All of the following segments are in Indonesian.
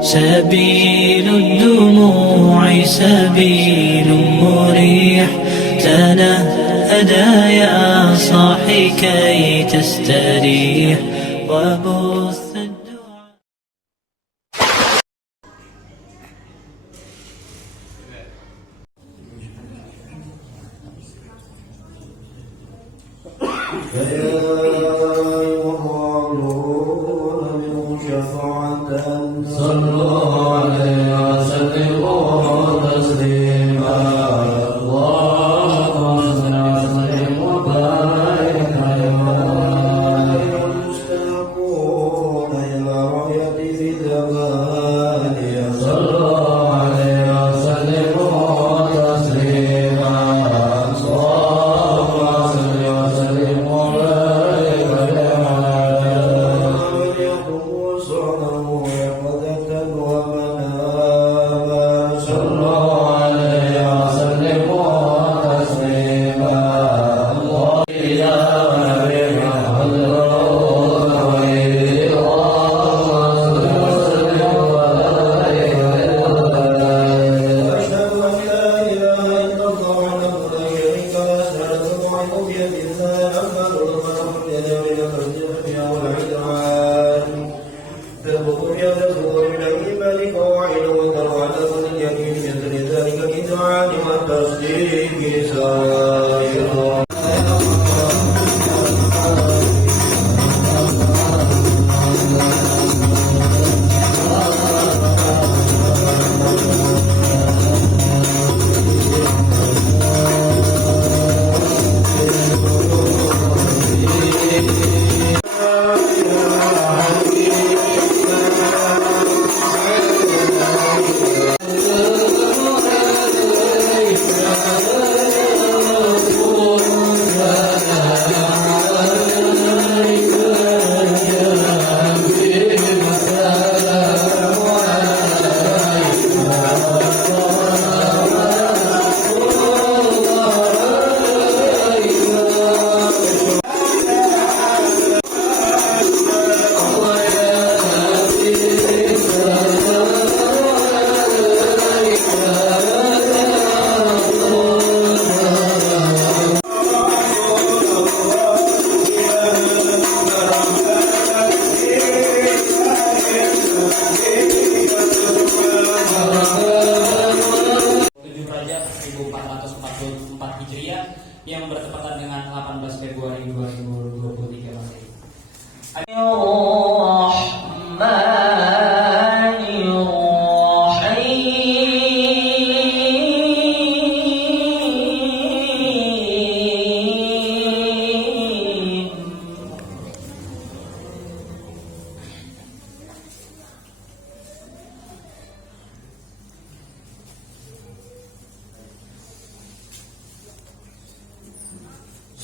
سبيل الدموع سبيل مريح، تنهدى يا صاحي كي تستريح وبث الدعاء. Yang bertepatan dengan 18 Februari 2023 Masehi.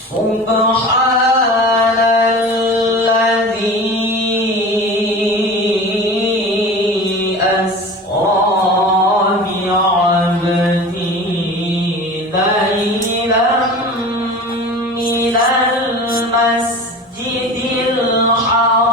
Subhanalladzi asra bi'abdihi laylan minal masjidil haram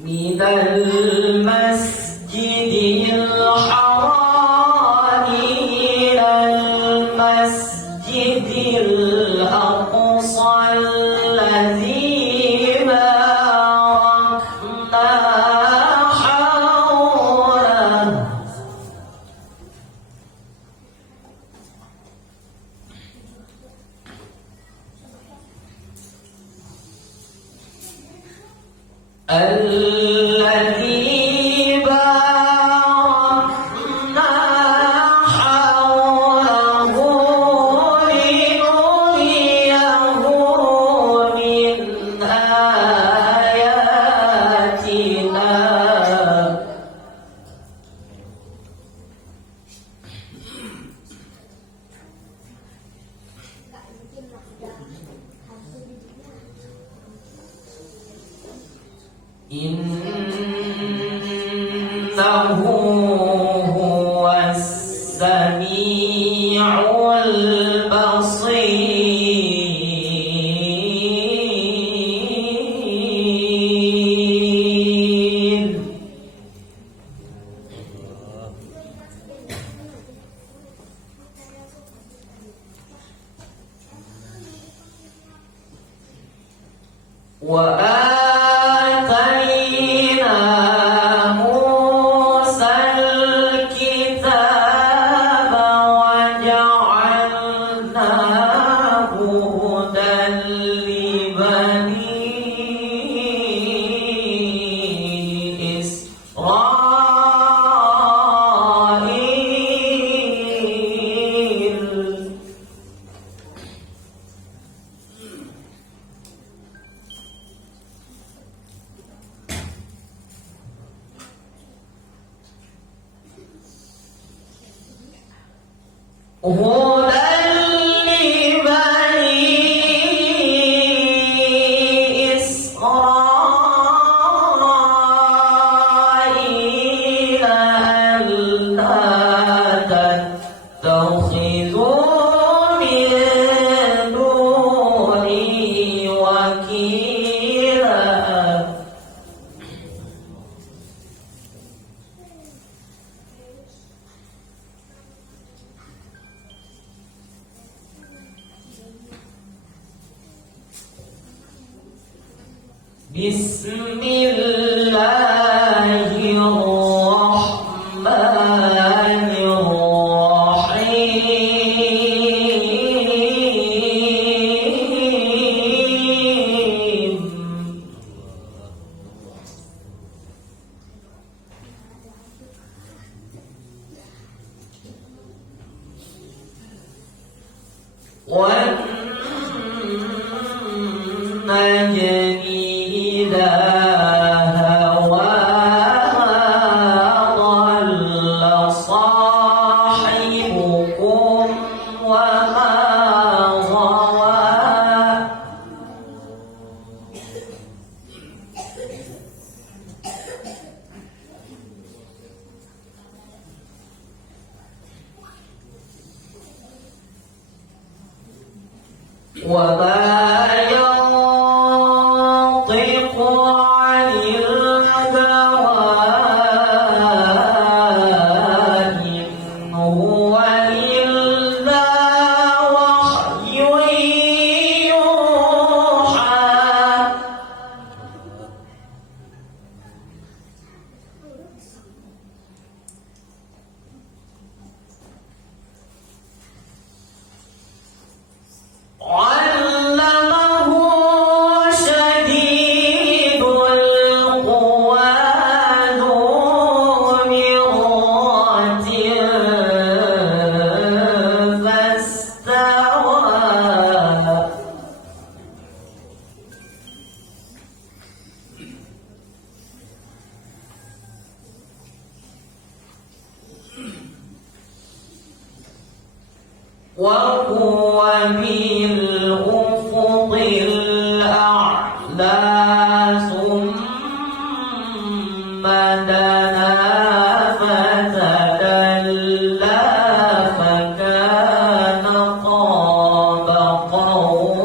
minal masjidil haram ilal masjidil aqsa alladzi barakna hawlahu الذي باركنا حوله لنريه من آياتنا إنه هو السميع البصير. وآتينا موسى الكتاب وجعلناه هدى لبني إسرائيل. هدى لبني إسرائيل ألا تتخذوا من دوني وكيلا. بسم الله الرحمن الرحيم. والنجم إذا هواها ضل صاحبكم وما غوى. وما ينطق عن الهوى إن هو إلا وحي يوحى. علمه شديد القوى ذو مرة فاستوى. وهو بالأفق الأعلى ثم دنا فتدلى فكان قاب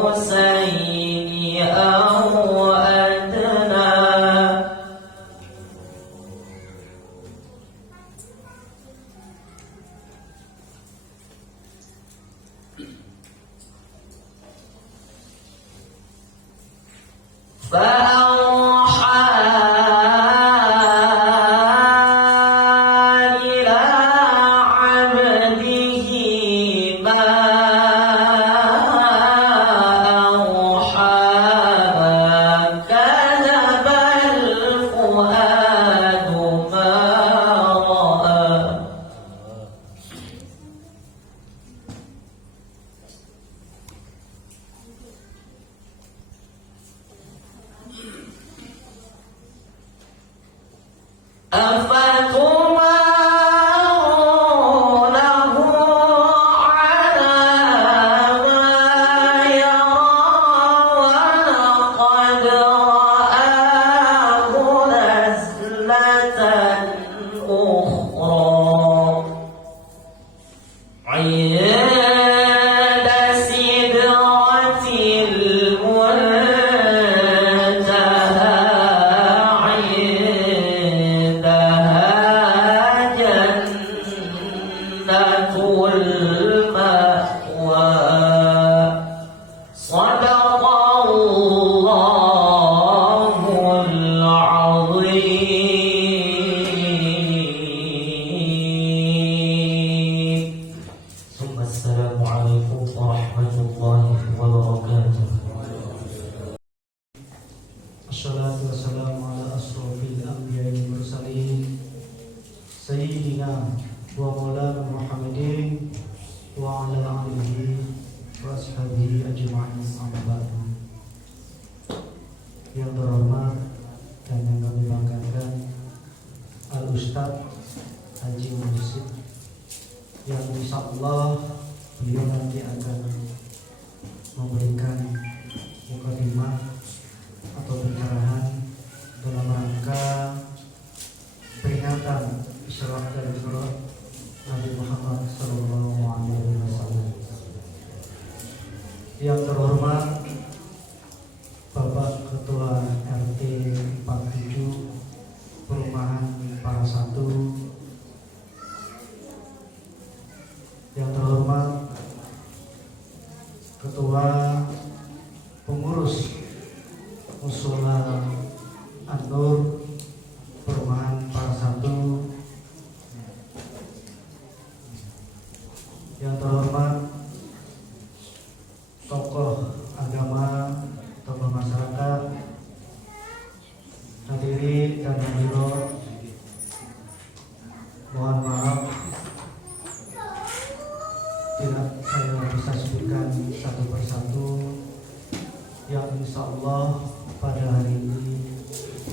قوسين أو أدنى. فأوحى إلى عبده ما أوحى. كذب الفؤاد ما رأى. أفتمارونه على ما يرى ولقد رآه العظيم ثم السلام عليكم ورحمة الله وبركاته Assalatu wassalamu ala asrofil anbiya'i mursalin Sayyidina wa maulana Muhammadin wa ala alihi wa ashabihi ajma'in amma ba'du. Yang terhormat dan yang kami banggakan Al-Ustaz Haji Mursid, yang insyaallah beliau nanti akan memberikan mukadimah atau pencerahan dalam rangka peringatan Isra dan Mi'raj Nabi Muhammad Sallallahu Alaihi Wasallam. Yang terhormat Bapak Ketua RT 47 Perumahan Para Satu, yang terhormat Ketua Pengurus Mushola An-Nur Perumahan Para Satu, yang terhormat tokoh agama, tokoh masyarakat, hadirin dan hadirat, mohon maaf tidak saya bisa sebutkan satu persatu, yang insyaallah pada hari ini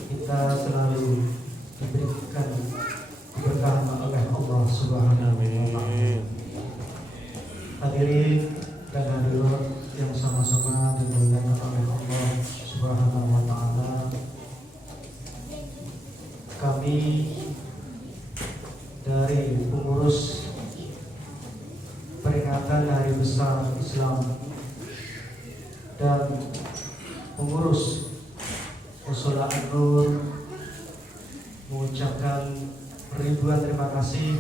kita selalu diberikan keberkahan oleh Allah Subhanahu wa Ta'ala. Hadirin dan hadirat yang sama-sama dimuliakan oleh Allah Subhanahu wa Ta'ala, kami dari pengurus peringatan Hari Besar Islam dan pengurus Mushola An-Nur mengucapkan ribuan terima kasih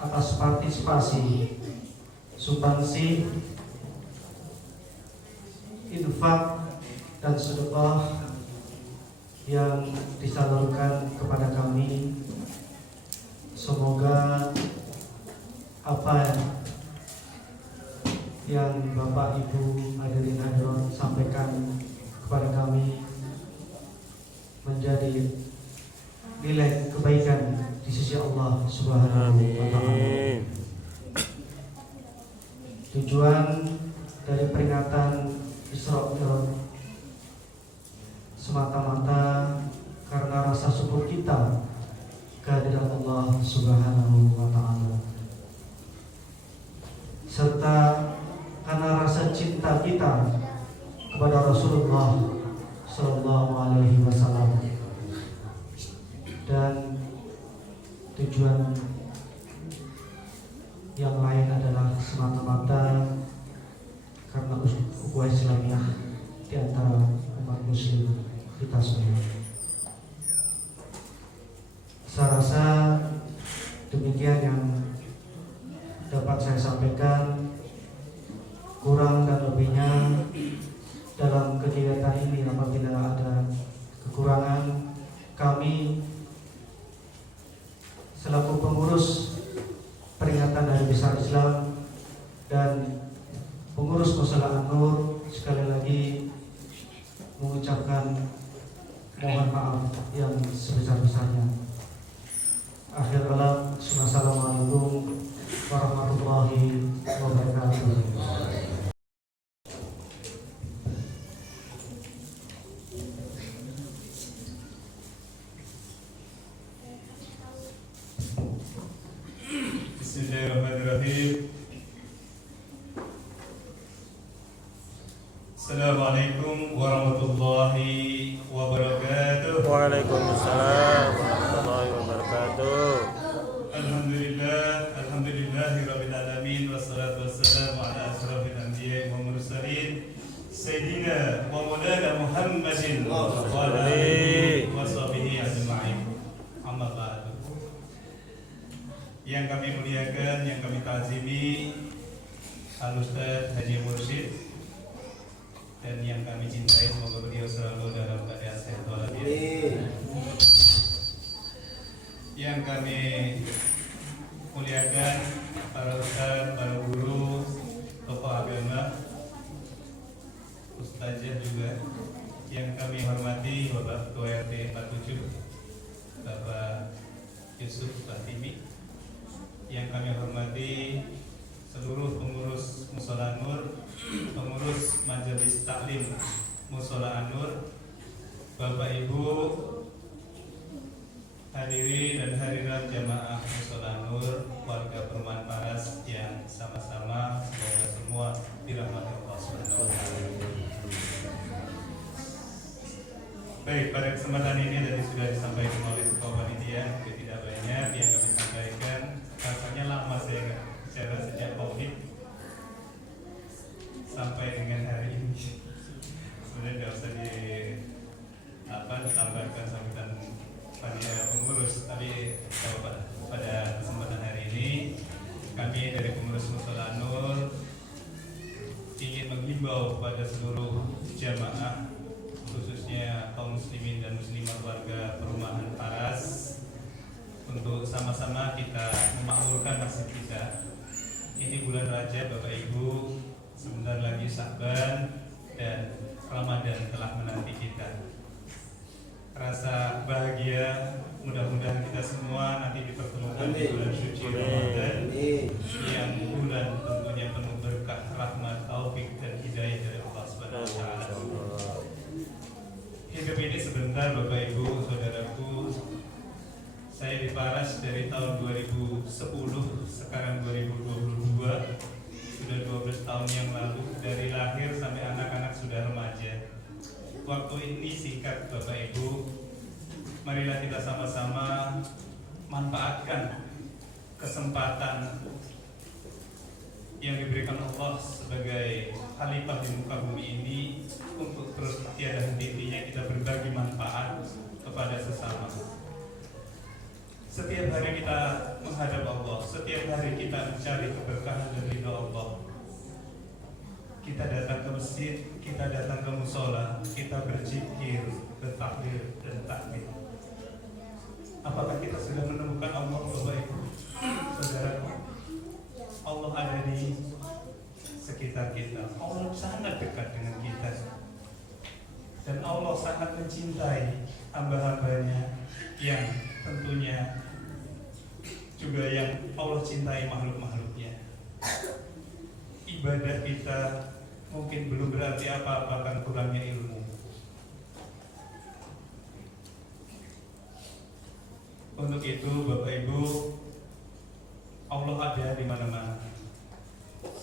atas partisipasi, sumbangsi, infak dan sedekah yang disalurkan kepada kami. Semoga apa yang Bapak Ibu hadirin hadirat sampaikan kepada kami menjadi nilai kebaikan di sisi Allah Subhanahu wa Ta'ala. Tujuan dari peringatan Isra Mi'raj semata-mata karena rasa syukur kita kehadiran Allah Subhanahu wa Ta'ala, serta karena rasa cinta kita kepada Rasulullah Sallallahu Alaihi Wasallam. Dan tujuan yang lain adalah semata-mata karena ukhuwah Islamiyah di antara umat muslim kita semua. Saya rasa demikian yang dapat saya sampaikan. Kurang dan lebihnya dalam kegiatan ini, apabila ada kekurangan, kami selaku pengurus peringatan Hari Besar Islam dan pengurus Mushola An-Nur sekali lagi mengucapkan mohon maaf yang sebesar-besarnya. Akhir kalam, assalamualaikum warahmatullahi wabarakatuh. Bismillahirrahmanirrahim. Assalamualaikum warahmatullahi wabarakatuh. Waalaikumsalam warahmatullahi wabarakatuh. Alhamdulillahirabbil alamin, wassalatu wassalamu ala asyrafil anbiya'i wal mursalin sayyidina wa maulana Muhammadin wa ala alihi wa sahbihi ajma'in. Amma ba'du. Yang kami muliakan, yang kami ta'zimi, Al-Ustaz Haji Mursid, dan yang kami cintai, semoga beliau selalu dalam keadaan sehat walafiat, yang kami muliakan, para ustadz, para guru, tokoh agama, ustazah juga, yang kami hormati Bapak Ketua RT 47, Bapak Yusuf Fatimi, yang kami hormati seluruh pengurus Mushola An-Nur, pengurus Majelis Taklim Mushola An-Nur, Bapak Ibu hadirin dan hadirat jamaah Mushola An-Nur, warga Perumahan Paras yang sama-sama semoga semua dirahmati Allah Subhanahu wa taala. Baik, pada kesempatan ini tadi sudah disampaikan oleh Ketua Panitia, tidak banyak yang kami sampaikan. Rasanya lama saya nggak bicara sejak Covid sampai dengan hari ini. Sebenarnya nggak usah ditambahkan sambutan panitia pengurus, tapi pada kesempatan hari ini kami dari pengurus Mushola An-Nur ingin menghimbau kepada seluruh jamaah, khususnya kaum muslimin dan muslimat warga Perumahan Paras, untuk sama-sama kita memakmurkan masjid kita. Ini bulan Rajab Bapak Ibu, sebentar lagi Sya'ban dan Ramadan telah menanti kita. Rasa bahagia, mudah-mudahan kita semua nanti dipertemukan di bulan suci Ramadan, yang bulan tentunya penuh berkah, rahmat, taufik dan hidayah dari Allah Subhanahu wa taala. Hidup ini sebentar Bapak Ibu, saudaraku. Saya di Paras dari tahun 2010, sekarang 2022, sudah 12 tahun yang lalu. Dari lahir sampai anak-anak sudah remaja. Waktu ini singkat Bapak Ibu. Marilah kita sama-sama manfaatkan kesempatan yang diberikan Allah sebagai khalifah di muka bumi ini untuk terus tiada henti-hentinya kita berbagi manfaat kepada sesama. Setiap hari kita menghadap Allah, setiap hari kita mencari keberkahan dan ridha Allah. Kita datang ke masjid, kita datang ke musola, kita berzikir, bertakbir dan takbir. Apakah kita sudah menemukan Allah, Bapak Ibu? Saudaraku, Allah ada di sekitar kita. Allah sangat dekat dengan kita. Dan Allah sangat mencintai hamba-hambanya yang tentunya juga yang Allah cintai makhluk-makhluknya. Ibadah kita mungkin belum berarti apa-apa kan kurangnya ilmu. Untuk itu Bapak Ibu, Allah ada di mana-mana.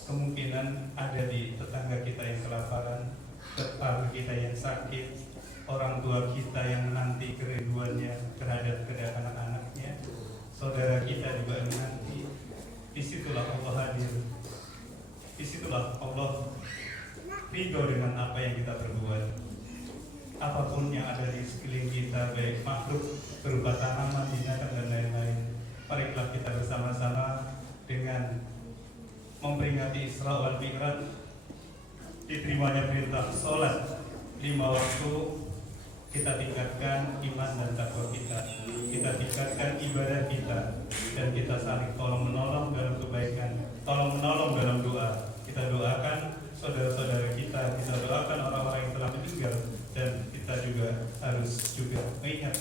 Kemungkinan ada di tetangga kita yang kelaparan, tetangga kita yang sakit, orang tua kita yang menanti kerinduannya terhadap anak-anaknya, saudara kita juga menanti. Disitulah Allah hadir. Disitulah Allah ridho dengan apa yang kita perbuat. Apapun yang ada di sekeliling kita, baik makhluk berupa tanaman, binatang dan lain-lain, marilah kita bersama-sama dengan memperingati Isra wal Mi'raj, diterimanya perintah sholat 5 waktu. Kita tingkatkan iman dan takwa kita tingkatkan ibadah kita, dan kita saling tolong menolong dalam kebaikan, tolong menolong dalam doa. Kita doakan saudara-saudara kita doakan orang-orang yang telah meninggal, dan kita juga harus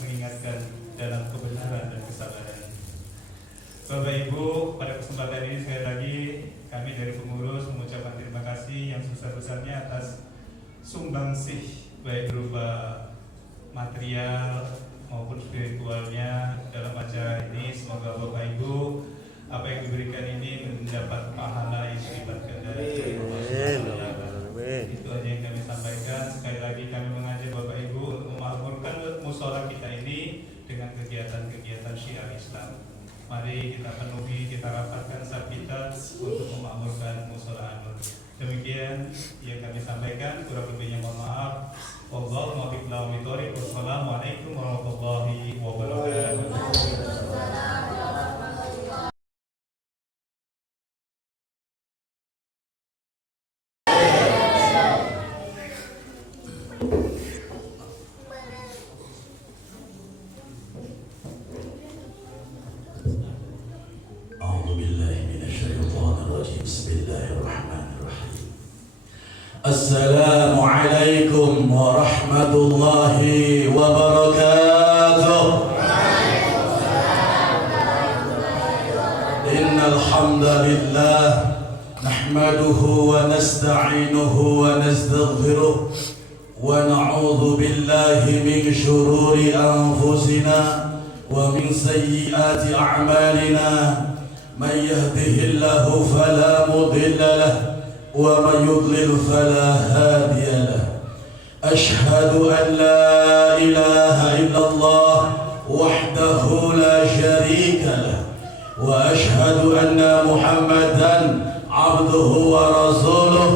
mengingatkan dalam kebenaran dan kesabaran. Bapak Ibu, pada kesempatan ini sekali lagi kami dari pengurus mengucapkan terima kasih yang sebesar-besarnya atas sumbangsih baik berupa material maupun spiritualnya dalam acara ini. Semoga Bapak Ibu apa yang diberikan ini mendapat pahala yang dilipat ganda. Itu aja yang kami sampaikan. Sekali lagi kami mengajak Bapak Ibu untuk memakmurkan musola kita ini dengan kegiatan-kegiatan syiar Islam. Mari kita penuhi, kita rapatkan saf kita untuk memakmurkan musola An-Nur. Demikian yang kami sampaikan, kurang lebihnya mohon maaf. Wallahu muwaffiq ila aqwamit thoriq. Wassalamualaikum warahmatullahi wabarakatuh. Assalamualaikum warahmatullahi wabarakatuh. Innal hamdalillah nahmaduhu wa nasta'inuhu wa nastaghfiruh wa na'udzu billahi min shururi anfusina wa min sayyiati a'malina. Man yahdihillahu fala mudilla lahu ومن يضلل فلا هادي له. أشهد أن لا إله إلا الله وحده لا شريك له وأشهد أن محمدا عبده ورسوله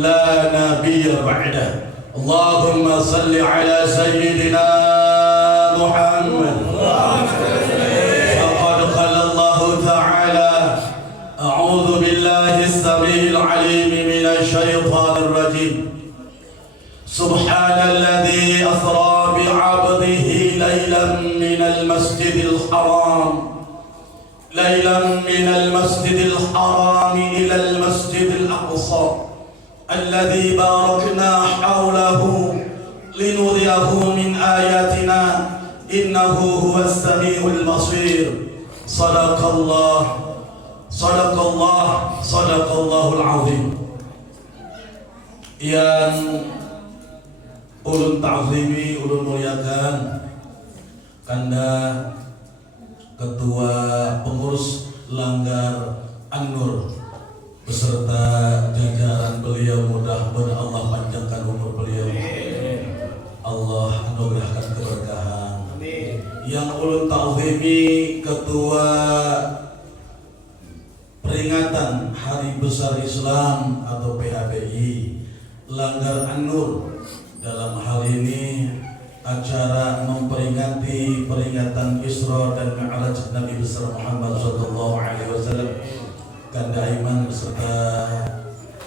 لا نبي بعده. اللهم صل على سيدنا محمد. فقد قال الله تعالى أعوذ بالله السميع العليم من الشيطان الرجيم. سبحان الذي أسرى بعبده ليلا من المسجد الحرام إلى المسجد الأقصى الذي باركنا حوله لنريه من آياتنا إنه هو السميع البصير. Sadaqallahul azim. Yang ulun ta'zimi, ulun muliakan Kanda Ketua Pengurus Langgar An-Nur beserta jajaran beliau, mudah-mudahan Allah panjangkan umur beliau, Allah anugerahkan keberkahan. Yang ulun ta'zimi Ketua Peringatan Hari Besar Islam atau PHBI Langgar An-Nur, dalam hal ini acara memperingati peringatan Isra dan Mi'raj Nabi besar Muhammad SAW, Kanda Aiman beserta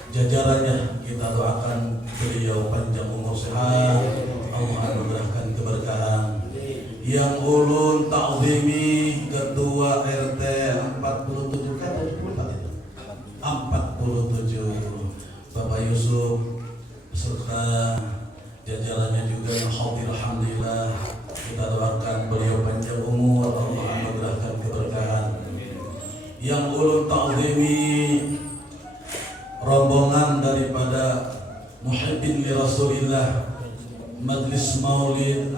jajarannya, kita doakan beliau panjang umur sehat, Allah anugerahkan keberkahan. Yang ulun ta'zimi Ketua RT 47 Bapak Yusuf beserta jajarannya juga yang hadir, alhamdulillah kita doakan beliau panjang umur, Allah anugerahkan keberkahan. Yang ulun ta'zimi rombongan daripada Muhibbin li Rasulillah Majlis Maulid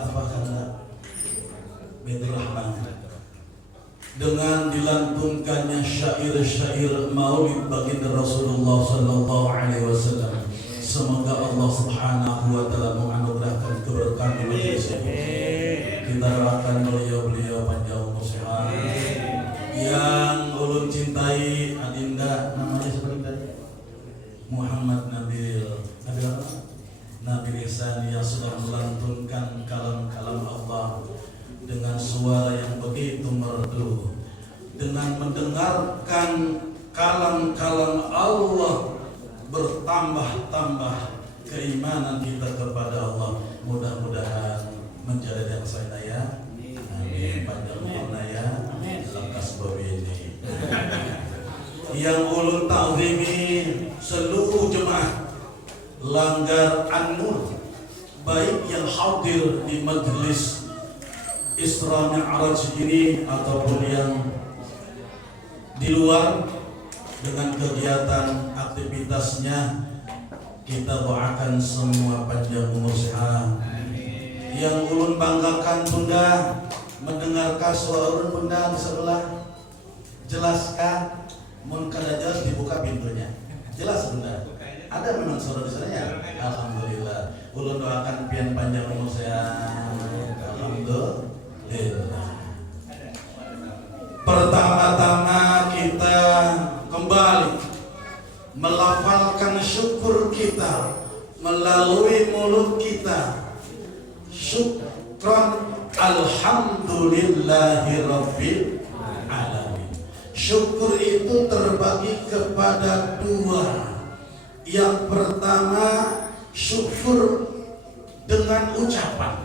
Baitur Rahman, dengan dilantunkannya syair-syair maulid baginda Rasulullah sallallahu alaihi wasallam. Semoga Allah Subhanahu wa taala menganugerahkan keberkahan di majelis ini. Kita doakan beliau panjang umur sehat. Yang ulun cintai adinda, namanya seperti tadi Muhammad Nabil Ihsan, yang sudah melantunkan kalam-kalam Allah dengan suara yang begitu merdu, dengan mendengarkan kalam-kalam Allah bertambah-tambah keimanan kita kepada Allah. Mudah-mudahan menjadi yang saya. Amin. Panjang umurnya ya. Lekas ini. Yang ulun ta'zimi seluruh jemaah Langgar An-Nur, baik yang hadir di majelis Isra Mi'raj ini ataupun yang di luar dengan kegiatan aktivitasnya, kita doakan semua panjang umur sehat. Yang ulun banggakan Bunda, mendengarkan suara ulun Bunda di sebelah, jelaskah? Mun kada jelas dibuka pintunya. Jelas Bunda? Ada memang suara di sana ya? Alhamdulillah. Ulun doakan pian panjang umur sehat. Alhamdulillah. Pertama-tama kita kembali melafalkan syukur kita melalui mulut kita. Syukran alhamdulillahi rabbil alamin. Syukur itu terbagi kepada dua. Yang pertama syukur dengan ucapan.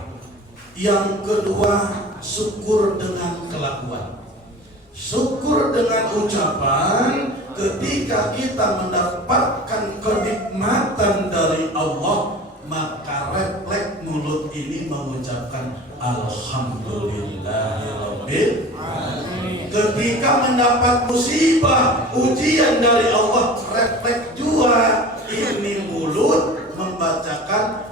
Yang kedua syukur dengan kelakuan. Syukur dengan ucapan ketika kita mendapatkan kenikmatan dari Allah, maka refleks mulut ini mengucapkan Alhamdulillahirabbil alamin. Ketika mendapat musibah, ujian dari Allah, refleks juga ini mulut mengucapkan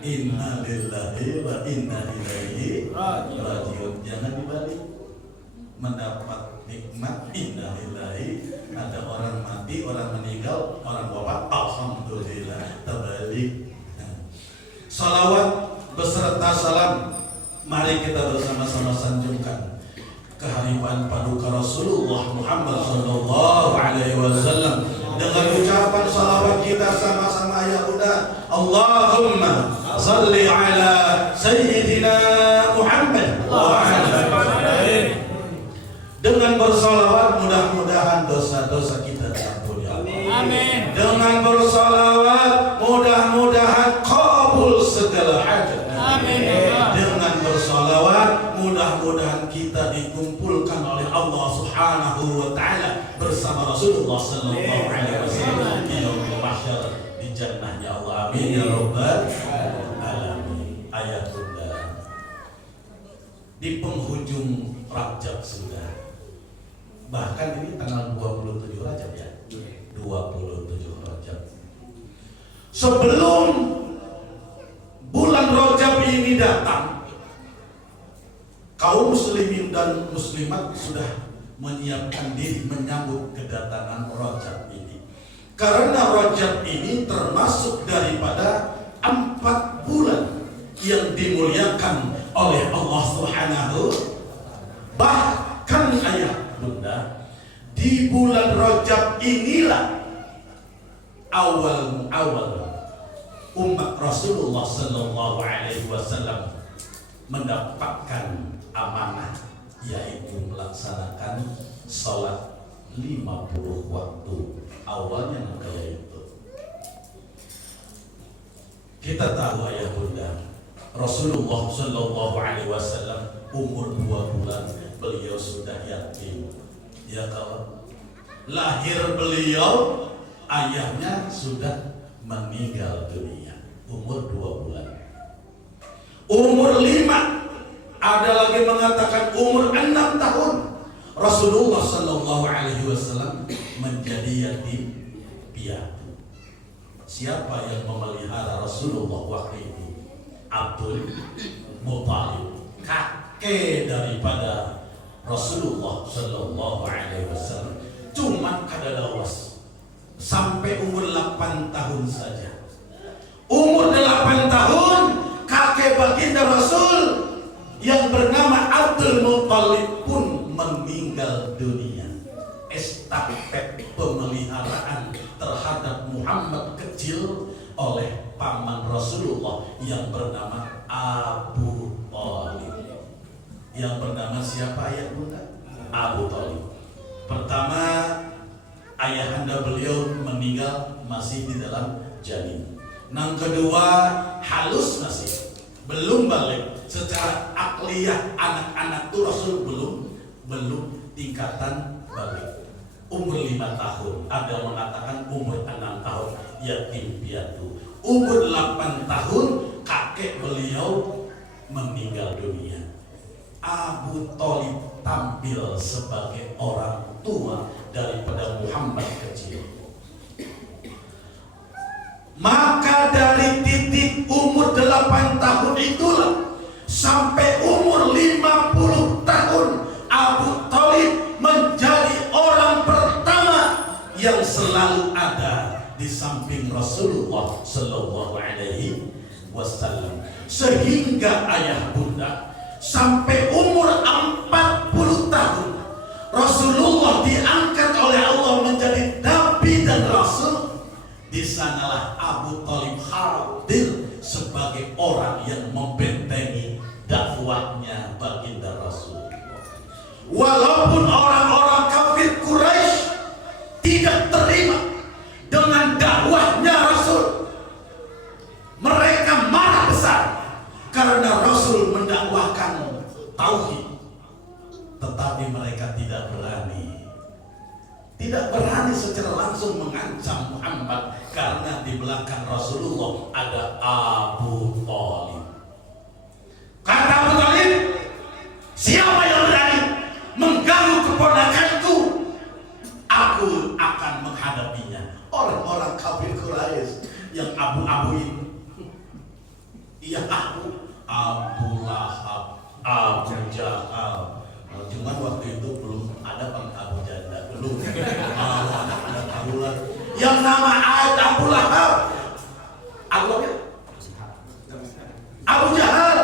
Inna lillahi wa inna ilaihi rajiun. Jangan dibalik. Mendapat nikmat inna lillahi, ada orang mati, orang meninggal, orang wafat, alhamdulillah. Terbalik. Salawat beserta salam, mari kita bersama-sama sanjungkan kehadiran paduka Rasulullah Muhammad sallallahu alaihi wasallam dengan ucapan salawat kita sama-sama, ya udah. Allahumma salli ala sayyidina Muhammad wa ala. Dengan bersalawat mudah-mudahan dosa-dosa kita diampuni. Amin. Dengan bersalawat mudah-mudahan kabul segala hajat. Amin. Dengan bersalawat mudah-mudahan kita dikumpulkan oleh Allah Subhanahu wa taala bersama Rasulullah sallallahu alaihi wasallam di yaumul mahsyar di jannahnya Allah. Amin ya rabbal alamin. Ayat Bunda di penghujung Rajab sudah. Bahkan ini tanggal 27 Rajab ya. 27 Rajab. Sebelum bulan Rajab ini datang, kaum muslimin dan muslimat sudah menyiapkan diri menyambut kedatangan Rajab ini. Karena Rajab ini termasuk daripada 4 bulan yang dimuliakan oleh Allah Subhanahu. Bahkan ayah Bunda, di bulan Rajab inilah awal umat Rasulullah sallallahu alaihi wasallam mendapatkan amanah, yaitu melaksanakan salat 50 waktu. Awalnya kayak itu. Kita tahu ayah Bunda, Rasulullah sallallahu alaihi wasallam umur 2 bulan beliau sudah yatim. Ya kawan, lahir beliau, ayahnya sudah meninggal dunia umur 2 bulan. Umur 5, ada lagi mengatakan umur 6 tahun, Rasulullah sallallahu alaihi wasallam menjadi yatim piatu. Siapa yang memelihara Rasulullah waktu itu? Abdul Muthalib, kakek daripada Rasulullah sallallahu alaihi wasallam. Cuma kadalawas sampai umur 8 tahun saja. Umur 8 tahun kakek baginda Rasul yang bernama Abdul Muthalib pun meninggal dunia. Estafet pemeliharaan terhadap Muhammad kecil oleh paman Rasulullah yang bernama Abu Thalib. Yang bernama siapa ayah Bunda? Abu Thalib. Pertama, ayahanda beliau meninggal masih di dalam janin. Yang kedua, halus masih belum balik. Secara akliyah anak-anak itu Rasul belum tingkatan balik. Umur 5 tahun, ada yang mengatakan umur 6 tahun yatim piatu. Umur 8 tahun kakek beliau meninggal dunia. Abu Thalib tampil sebagai orang tua daripada Muhammad kecil. Maka dari titik umur 8 tahun itulah sampai umur 50 tahun Abu Thalib menjadi orang pertama yang selalu ada di samping Rasulullah sallallahu alaihi wasallam. Sehingga ayah Bunda sampai umur 40 tahun Rasulullah diangkat oleh Allah menjadi nabi dan rasul. Di sanalah Abu Thalib hadir sebagai orang yang membentengi dakwahnya baginda Rasul. Walaupun orang-orang kafir Quraisy tidak terima dengan dakwahnya Rasul, mereka marah besar karena Rasul mendakwahkan tauhid, tetapi mereka tidak berani secara langsung mengancam Muhammad, karena di belakang Rasulullah ada Abu Thalib. Kata Abu Thalib, siapa yang berani mengganggu keponakanku, aku akan menghadapinya. Orang-orang kafir Quraisy yang abu-abuin, iya Abu Lahab, Abu Jahal. Cuman waktu itu belum ada Abu Janda, belum. Ada Abu Lahab. Yang nama Abu Lahab, Abu Jahal.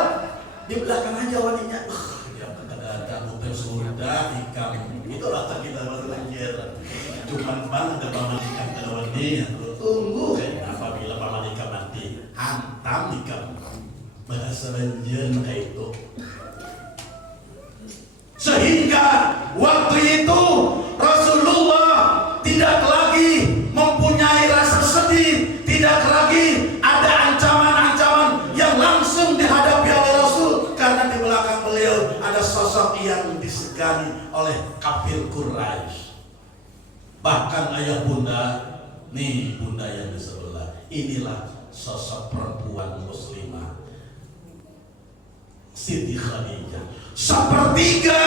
Di belakang aja wadinya. Ya kata Abu sudah hikam. Itulah kita berlanjut. Cuman ada pamanikan ke wadinya. Tunggu apabila pamanikan mati, hantam hikam. Bahasa Banjar kayak itu. Sehingga waktu itu Rasulullah tidak lagi mempunyai rasa sedih, tidak lagi ada ancaman-ancaman yang langsung dihadapi oleh Rasul, karena di belakang beliau ada sosok yang disegani oleh kafir Quraisy. Bahkan ayah bunda, nih bunda yang di sebelah, inilah sosok perempuan muslimah Siti Khadijah. Sepertiga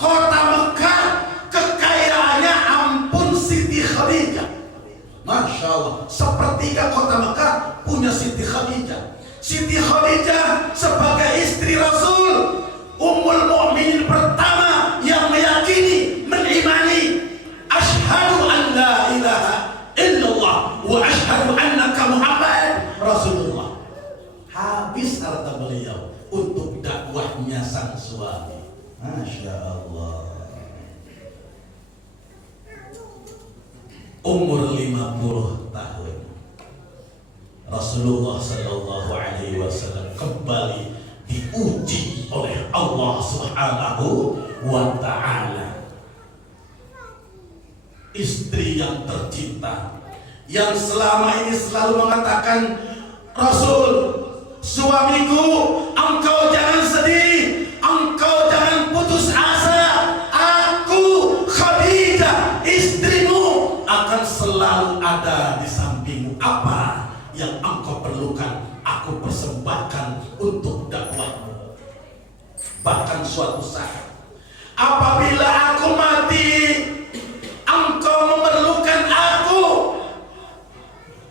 kota Mekah kekayaannya ampun Siti Khadijah. Masya Allah, sepertiga kota Mekah punya Siti Khadijah. Siti Khadijah sebagai istri Rasul, Ummul Mukminin pertama yang meyakini, mengimani, asyhadu an la ilaha illallah wa asyhadu annaka Muhammad Rasulullah. Habis harta beliau untuk dakwahnya sang suami. Masya Allah. Umur 50 tahun Rasulullah Sallallahu Alaihi Wasallam kembali diuji oleh Allah Subhanahu wa Ta'ala. Istri yang tercinta, yang selama ini selalu mengatakan, Rasul, suamiku, engkau jangan sedih, engkau jangan putus asa. Aku Khadijah, istrimu, akan selalu ada di sampingmu. Apa yang engkau perlukan, aku persembahkan untuk dakwahmu. Bahkan suatu saat, apabila aku mati, engkau memerlukan aku,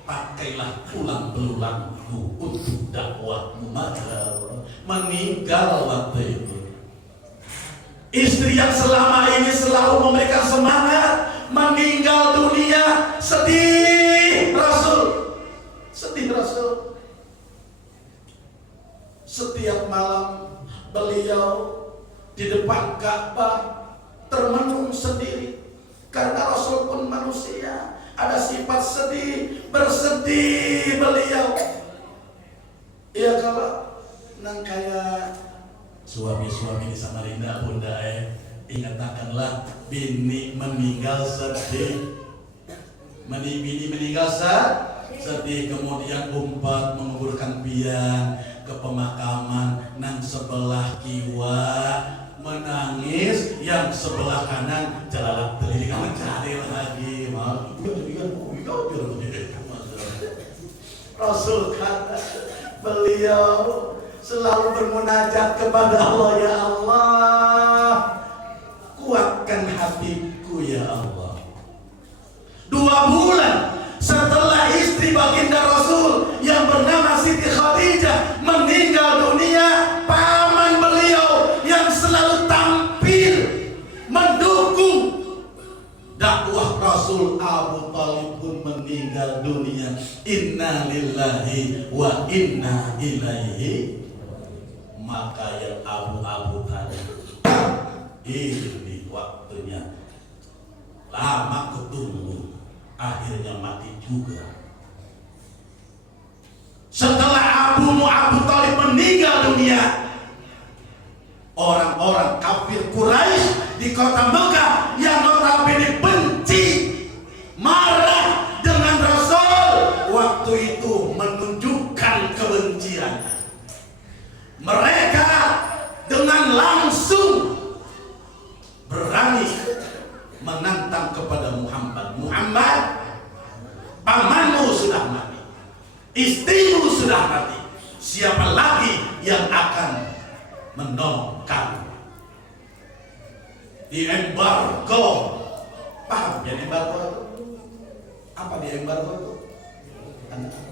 pakailah tulang belulangku untuk dakwahmu. Maka meninggal waktu itu. Istri yang selama ini selalu memberikan semangat, meninggal dunia. Sedih Rasul, sedih Rasul. Setiap malam beliau di depan Ka'bah termenung sendiri, karena Rasul pun manusia, ada sifat sedih, bersedih beliau. Ya kalau nang kayak suami-suami di Samarinda, bunda ingatkanlah bini meninggal sedih, bini meninggal sedih, kemudian umpat menguburkan pian ke pemakaman, nang sebelah kiwa menangis, yang sebelah kanan jalan telinga mencari lagi. Rasul kata beliau selalu bermunajat kepada Allah, ya Allah, kuatkan hatiku ya Allah. 2 bulan setelah istri baginda Rasul yang bernama Siti Khadijah meninggal dunia, paman beliau yang selalu tampil mendukung dakwah Rasul, Abu Thalib pun meninggal dunia. Inna lillahi wa inna ilaihi. Maka yang abu-abu tadi, ini waktunya lama ketunggu, akhirnya mati juga. Setelah Abu Thalib meninggal dunia, orang-orang kafir Quraisy di kota Mekah yang notabene benci, marah dengan Rasul, waktu itu menunjukkan kebencian. Mereka dengan langsung menongkang, diembargo. Paham ya embargo itu? Apa di embargo itu?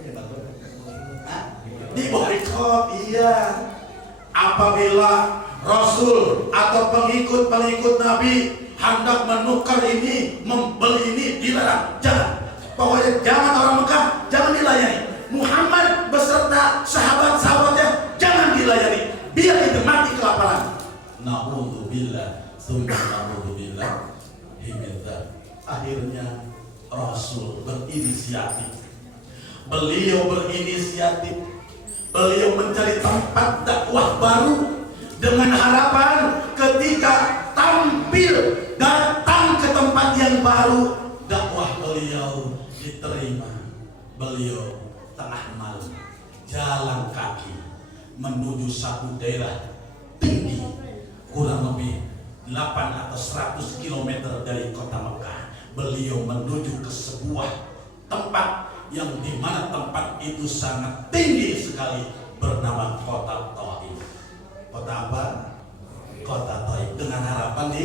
Embargo. Diboikot, iya. Apabila Rasul atau pengikut-pengikut Nabi hendak menukar ini, membeli ini, dilarang. Jangan. Pokoknya jangan orang Mekah, jangan dilayani. Muhammad beserta sahabat-sahabatnya jangan dilayani. Biar itu mati kelaparan. Na'udzubillah, summa na'udzubillah. Akhirnya Rasul berinisiatif. Beliau berinisiatif. Beliau mencari tempat dakwah baru dengan harapan ketika tampil datang ke tempat yang baru, dakwah beliau diterima. Beliau tengah malam jalan kaki menuju satu daerah tinggi kurang lebih 8 atau 100 km dari kota Mekah. Beliau menuju ke sebuah tempat yang dimana tempat itu sangat tinggi sekali, bernama kota Taif. Kota apa? Kota Taif. Dengan harapan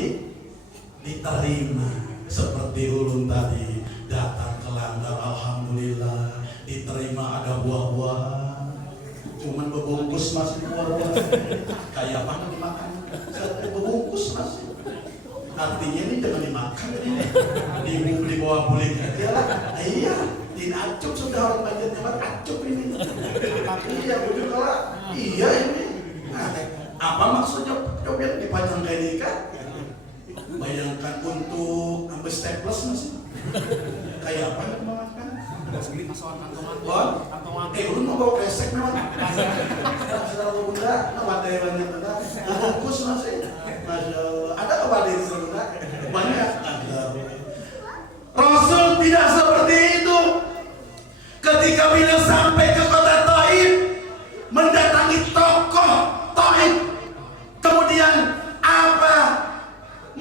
diterima. Seperti ulun tadi datang ke Langgar, alhamdulillah diterima, ada buah-buahan. Cuman bebungkus masih buah-buahan. Kayak apa dimakan? Bebungkus masih. Artinya ini jangan dimakan ini. Di bawah bulik aja lah. Iya, acup sudah orang bagian nyaman, acup ini. Iya, betul kalau iya ini. Nah, apa maksudnya? Coba yang dipajang kayak ini kan? Bayangkan untuk ambil staples masih. Kayak apa yang makan? Segini masukan kantongan. Kantongan. Lu mau bawa kresek memang? Saudara pemuda, nama daerahnya benar. Bungkus masih. Masya Allah. Ada apa di sana? Banyak. Rasul tidak seperti itu. Ketika beliau sampai ke kota Taif, mendatangi tokoh Taif, kemudian apa?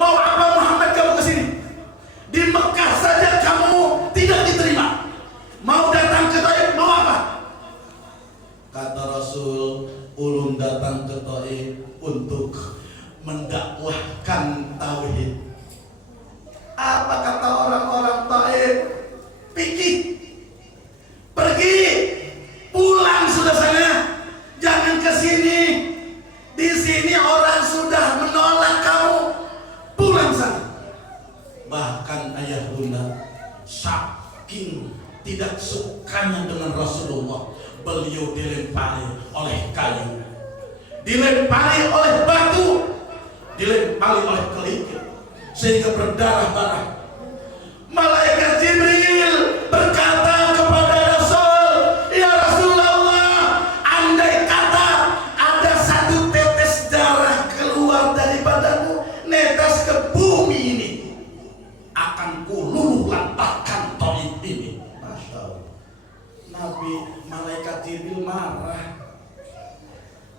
Mau apa Muhammad kamu kesini? Di Mekah saja kamu tidak diterima. Mau datang ke Taif, mau apa? Kata Rasul, ulun datang ke Taif untuk mendakwahkan tauhid. Apa kata orang-orang Taif? Pergi, pulang sudah sana, jangan ke sini. Di sini orang sudah menolak kamu, pulang sana. Bahkan ayah bunda saking tidak sukanya dengan Rasulullah, beliau dilempari oleh kayu, dilempari oleh batu, dilempari oleh kelingking sehingga berdarah-darah. Malaikat Jibril berkata kepada Rasul, ya Rasulullah, andai kata ada satu tetes darah keluar dari badanmu, netes ke bumi ini, akan kululuh lantahkan Taif ini. Masya Allah. Nabi malaikat Jibril marah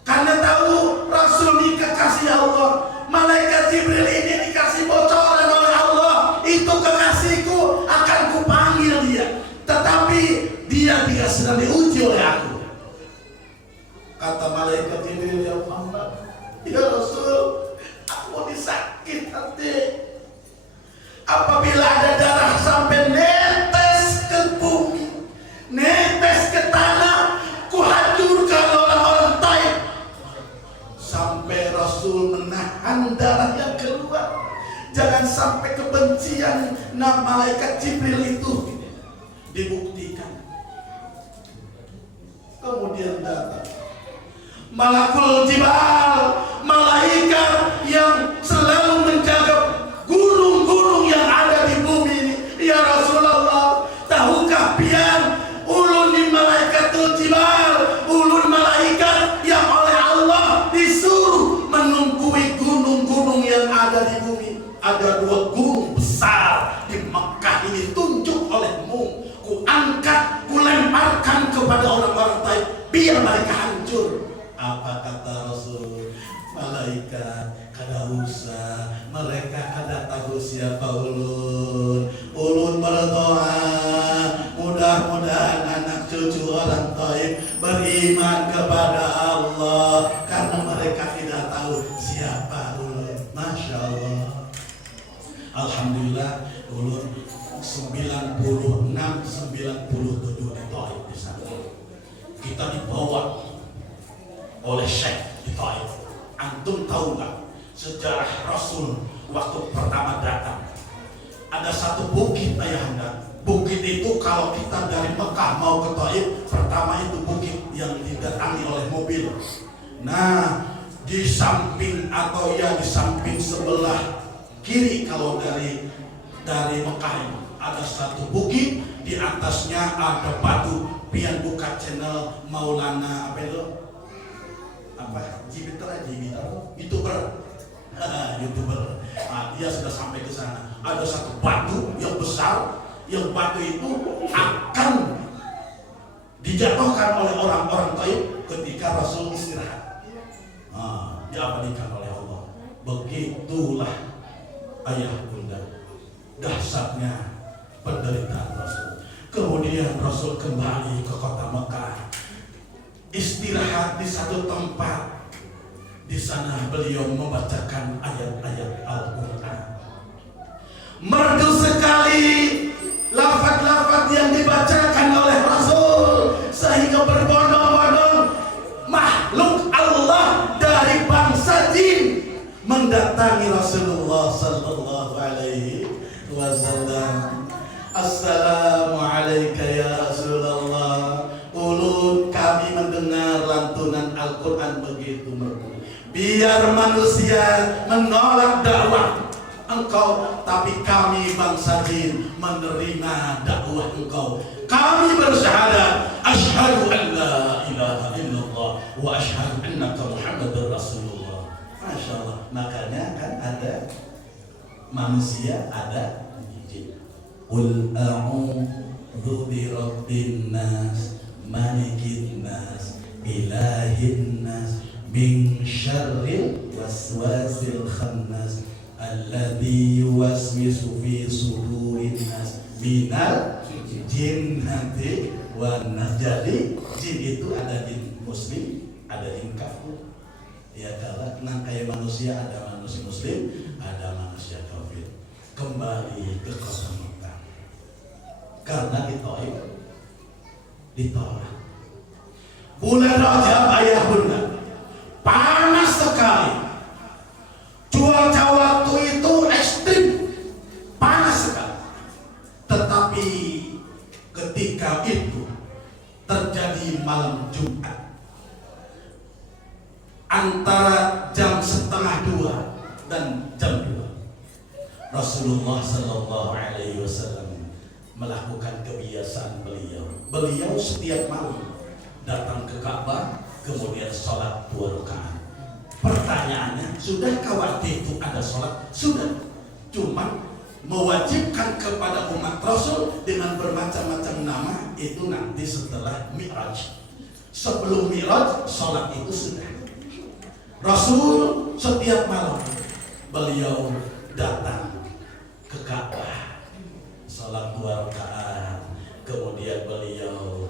karena tahu Rasul ini kekasih Allah. Malaikat Jibril ini dikasih bocoran oleh Allah, itu kekasihku, akan kupanggil dia, tetapi dia tidak sedang diuji oleh aku. Kata malaikat Jibril, ya Muhammad, ya Rasul, aku disakit hati. Apabila ada darah sampai netes ke bumi, netes ke tanah, kuhancurkan orang-orang Taif. Sampai Rasul menahan darah yang keluar, jangan sampai kebencian malaikat Jibril itu dibuktikan. Kemudian datang Malakul Jibal, malaikat yang selalu menjaga gunung-gunung yang ada di bumi ini. Ya Rasulullah, tahukah pian ulun di malaikatul jibal, ulun malaikat yang oleh Allah disuruh menunggui gunung-gunung yang ada di bumi. Ada 2 gunung besar di Mekah ini, tunjuk olehmu, ku angkat, ku lemparkan kepada orang-orang Taif, biar mereka hancur. Apa kata Rasul? Malaikat kada usah, mereka kada tahu siapa ulun. Ulun berdoa, mudah-mudahan anak cucu orang Taif beriman kepada Allah, karena mereka tidak tahu Alhamdulillah ulun 96 97 di Taif di sana. Kita dibawa oleh Syekh di Taif. Antum tahu nggak sejarah Rasul waktu pertama datang? Ada satu bukit ayahanda. Bukit itu kalau kita dari Mekah mau ke Taif, pertama itu bukit yang didatangi oleh mobil. Nah, di samping atau ya di samping sebelah kiri kalau dari Mekah ini ada satu bukit, di atasnya ada batu. Pian buka channel Maulana apa itu? Apa? Jibiter YouTuber. YouTuber. Nah, dia sudah sampai ke sana. Ada satu batu yang besar, yang batu itu akan dijatuhkan oleh orang-orang Taif ketika Rasul istirahat. Diabadikan oleh Allah. Begitulah ayah bunda dahsyatnya penderitaan Rasul. Kemudian Rasul kembali ke kota Mekah, istirahat di satu tempat. Di sana beliau membacakan ayat-ayat Al-Quran. Merdu sekali lafaz-lafaz yang dibacakan oleh Rasul sehingga berbondong-bondong makhluk Allah dari bangsa jin mendatangi Rasulullah sallallahu alaihi wasallam. Assalamualaikum ya Rasulullah. Ulun kami mendengar lantunan Al-Quran begitu merdu. Biar manusia menolak dakwah engkau, tapi kami bangsa jin menerima dakwah engkau. Kami bersyahadat asyhadu an la ilaha illallah wa asyhadu annaka Muhammadar Rasulullah. Masya Allah. Makanya kan ada manusia, ada jin. Qul a'udzu birabbin nas malikin nas ilahin nas min syarril waswasil khannas alladzi yuwaswisu fi sudurin nas minal jinnati wan nas. Jadi jin itu ada jin muslim, ada jin kafir. Ya kalau kayak manusia, ada manusia muslim, ada manusia kafir. Kembali ke kota Mekah. Karena di Taif ditolak. Bulan Rajab ayah bunda panas sekali. Cuaca waktu itu ekstrim, panas sekali. Tetapi ketika itu terjadi malam Jumat antara jam 1:30 dan jam 2. Rasulullah sallallahu alaihi wasallam melakukan kebiasaan beliau. Beliau setiap malam datang ke Ka'bah, kemudian sholat 2 rakaat. Pertanyaannya, sudahkah waktu itu ada sholat? Sudah. Cuma mewajibkan kepada umat Rasul dengan bermacam-macam nama itu nanti setelah Mi'raj. Sebelum Mi'raj, sholat itu sudah. Rasul setiap malam beliau datang ke Ka'bah, sholat 2 rakaat, kemudian beliau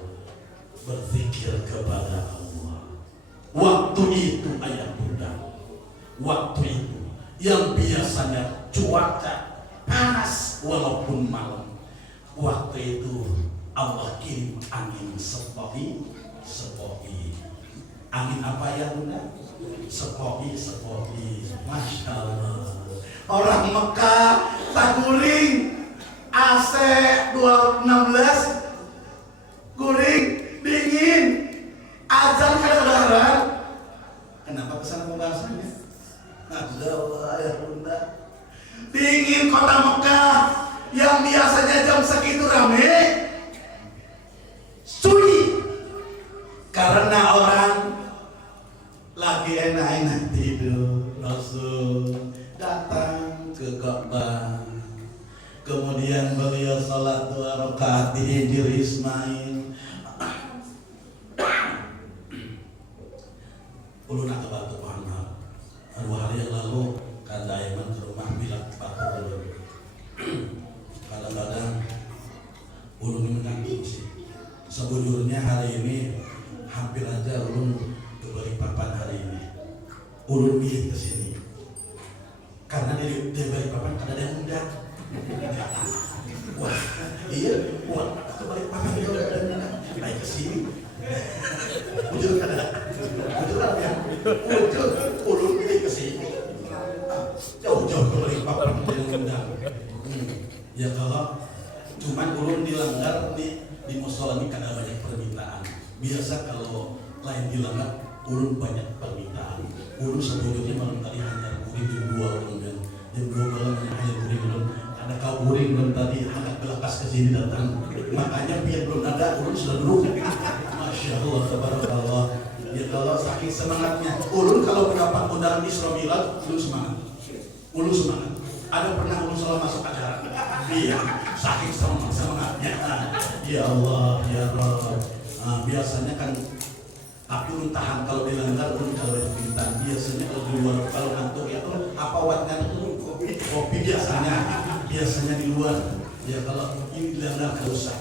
berzikir kepada Allah. Waktu itu ayah bunda, waktu itu yang biasanya cuaca panas walaupun malam, waktu itu Allah kirim angin sepoi. Angin apa ya bunda? Sepoi. Masya Allah. Orang Mekah tak guling AC 216 guling dingin, azan kedengaran. Kenapa kesana pembahasannya? Masya Allah ya bunda. Dingin kota Mekah yang biasanya jam segitu rame, sunyi karena orang lagi enak-enak tidur. Rasul datang ke Ka'bah, kemudian beliau salat 2 rakaat di Hijr Ismail. Ulun nak batu Muhammad 2 hari yang lalu kan Daiman ke rumah bilang batu ulun. Kadang-kadang ulun mengantuk sih. Sebujurnya hari ini hampir aja ulun ke Balikpapan hari ini. Ulun milih ke sini karena di Balikpapan kada ada yang undang. Wah, iya, wah, ke Balikpapan dia udah ada yang undang. Naik ke sini. Ujur kada, ujur apa ya? Ujur, ulun pilih ke sini. Jauh-jauh ke Balikpapan dia yang undang. Ya kalau cuman ulun dilanggar di musola ini kada banyak permintaan. Biasa kalau lain dilanggar, ulun banyak permintaan. Ulun sebelumnya malam tadi hanya kuring jam 2 orang jam 2 malam hanya kuring ulun. Ada kau kuring ulun tadi hangat belakas ke sini datang. Makanya biar belum ada ulun sudah duduk. Masya Allah, tabarakallah. Ya kalau saking semangatnya, ulun kalau mendapat undangan Isra Milad, ulun semangat. Ulun semangat. Ada pernah ulun salah masuk acara? Iya, saking semangatnya. Ya Allah, ya Rabb. Biasanya kan aku tahan kalau dilanggar pun kalau bintang biasanya kalau di luar kalau ngantuk itu apa watnya itu kopi biasanya di luar. Ya kalau ini dilanggar nggak usah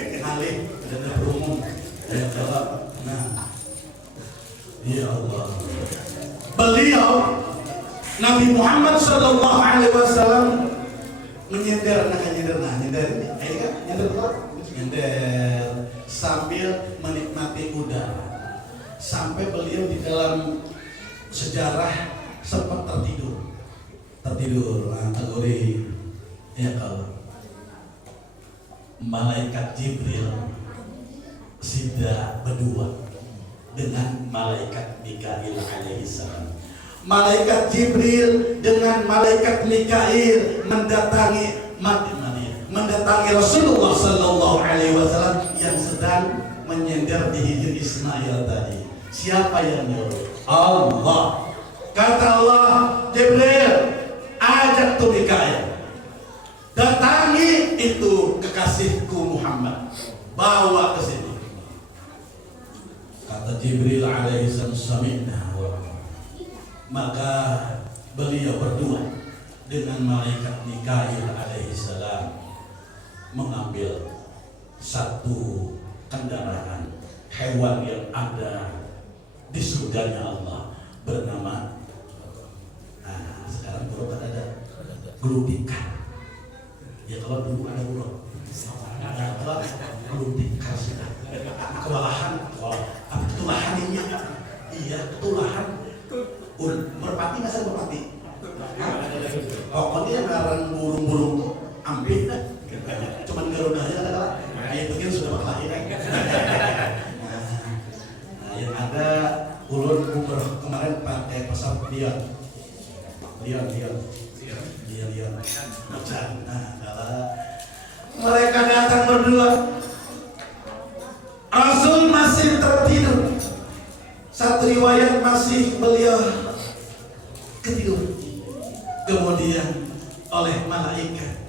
ngalih dan berumum. Ya kalau ya Allah, beliau Nabi Muhammad Sallallahu Alaihi Wasallam nyender sambil menikmati udara sampai beliau di dalam sejarah sempat tertidur kategori ya kalau malaikat Jibril sudah berdua dengan malaikat Mikail alaihissalam. Malaikat Jibril dengan malaikat Mikail mendatangi Rasulullah Sallallahu Alaihi Wasallam yang sedang menyender di hijir Ismail tadi. Siapa yang nyuruh? Allah. Kata Allah, Jibril, ajak tu Mikail, datangi itu kekasihku Muhammad, bawa ke sini. Kata Jibril alaihissalam, sami'na. Maka beliau berdua dengan malaikat Mikail alaihissalam mengambil satu kendaraan hewan yang ada di surganya Allah bernama sekarang buruk ada geludikar. Ya kalau dulu ada buruk geludikar kewalahan ketulahan ini iya ketulahan merpati masa merpati pokoknya ngarang burung-burung tuh ambil dah cuman garudanya ada itu kan sudah berkelahiran. Yang ada ulun kemarin pakai pesawat lion macan. Mereka datang berdua, Rasul masih tertidur. Satu riwayat masih beliau ketidur. Kemudian oleh malaikat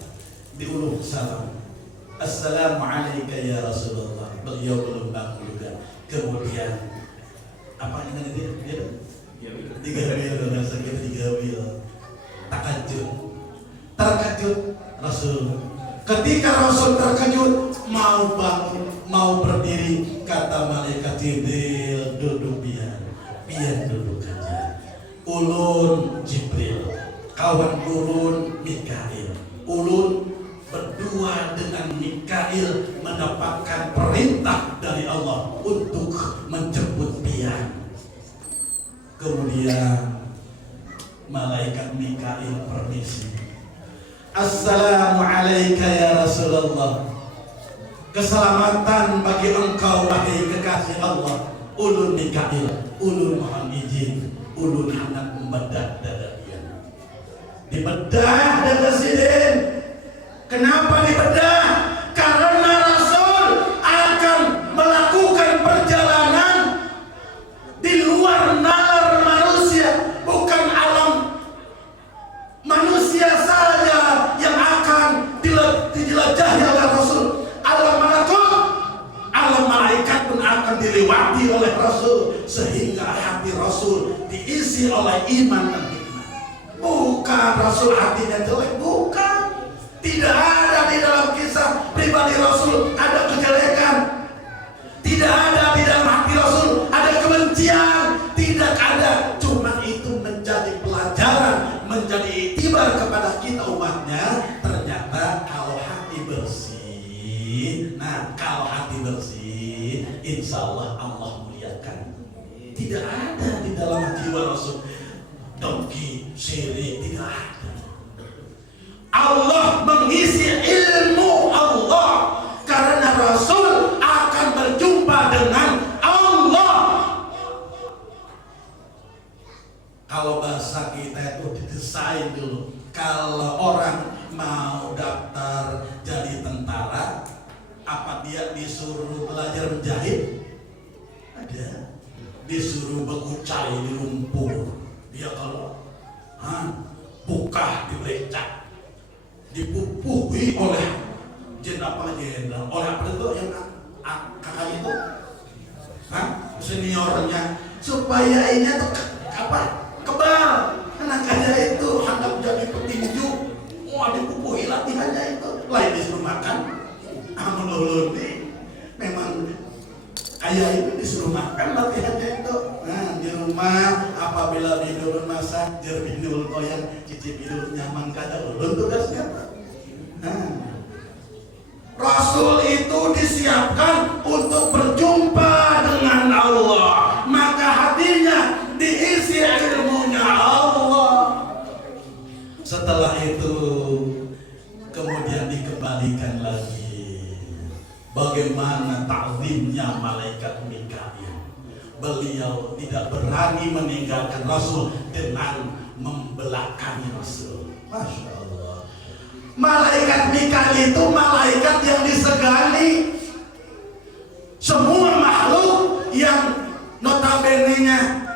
diulung salam, Assalamualaikum ya Rasulullah. Beliau belum bangun juga. Kemudian apa ini dia? Digambil. Terkejut Rasul. Ketika Rasul terkejut mau bangun, mau berdiri, kata malaikat Jibril, duduk biar duduk aja. Ulun Jibril, kawan ulun Mikail. Ulun berdua dengan Mikail mendapatkan perintah dari Allah untuk menjemput Pian. Kemudian malaikat Mikail permisi. Assalamualaikum ya Rasulullah. Keselamatan bagi engkau wahai kekasih Allah. Ulun Mikail, ulun mohon izin, ulun hendak membedah dada Pian. Dibedah dada Sidin. Kenapa dibedah? Karena Rasul akan melakukan perjalanan di luar nalar manusia, bukan alam manusia saja yang akan dijelajahi oleh Rasul. Alam malakut, alam malaikat pun akan dilewati oleh Rasul, sehingga hati Rasul diisi oleh iman dan hikmah. Bukan Rasul hatinya jelek, bukan. Tidak ada di dalam kisah pribadi Rasul ada kejelekan. Tidak ada di dalam hati Rasul ada kebencian. Tidak ada. Cuma itu menjadi pelajaran kabar kepada kita umatnya, ternyata kalau hati bersih, nah kalau hati bersih, insya Allah Allah muliakan. Tidak ada di dalam jiwa Rasul dengki, syirik, tidak ada. Allah mengisi ilmu Allah karena Rasul akan berjumpa dengan Allah. Kalau bahasa kita itu didesain dulu. Kalau orang mau daftar jadi tentara, apa dia disuruh belajar menjahit? Ada. Disuruh berkucai di lumpur. Dia kalau buka di becak, dipupuhi oleh jenderal, oleh apa itu yang kakak itu, seniornya, supaya ini tuh kebal, anaknya itu hanggap jadi petinju, dipupuhi latihannya itu, lain disuruh makan, melulun nih, memang ayah itu disuruh makan latihannya itu. Nah di rumah apabila bidul masak jer bidul koyang cici bidul nyaman kada ulun tugasnya. Nah Rasul itu disiapkan untuk berjumpa dengan Allah, maka hatinya diisi ilmunya Allah. Setelah itu kemudian dikembalikan lagi. Bagaimana ta'zimnya malaikat Mikail. Beliau tidak berani meninggalkan Rasul dengan membelakangi Rasul. Masya Allah. Malaikat Mikail itu malaikat yang disegani. Semua makhluk yang notabene-nya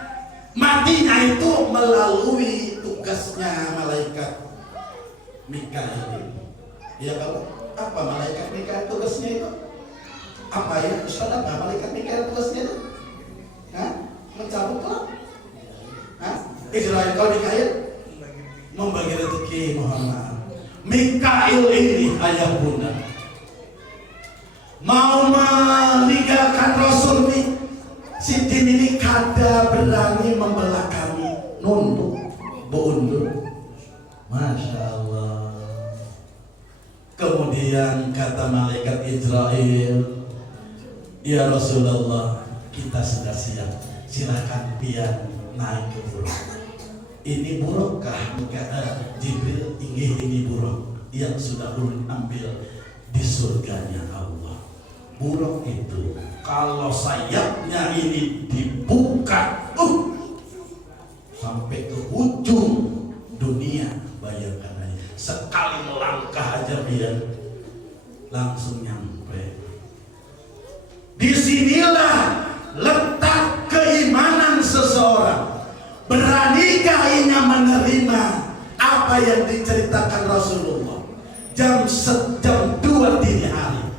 matinya itu melalui tugasnya malaikat Mikail. Ya kalau apa malaikat Mikail tugasnya itu? Apa ya Ustaz, apa malaikat Mikail tugasnya itu? Mencabut lah. Israel kalau Mikail membagi rezeki, mohon maaf. Mikail ini ayah bunda mau meninggalkan Rasul nih, Sidin ini kada berani membelah kami, nunduk, beundur. Masya Allah. Kemudian kata malaikat Israel, ya Rasulullah, kita sudah siap, silakan pian naik ke buruk. Ini burukkah? Jibril, ini buruk yang sudah ulun ambil di surganya Allah. Buruk itu kalau sayapnya ini dibuka sampai ke ujung dunia, bayangkan aja, sekali melangkah aja biar langsung nyampe. Disinilah letak keimanan seseorang. Beranikah ia menerima apa yang diceritakan Rasulullah? Jam 2 dini hari,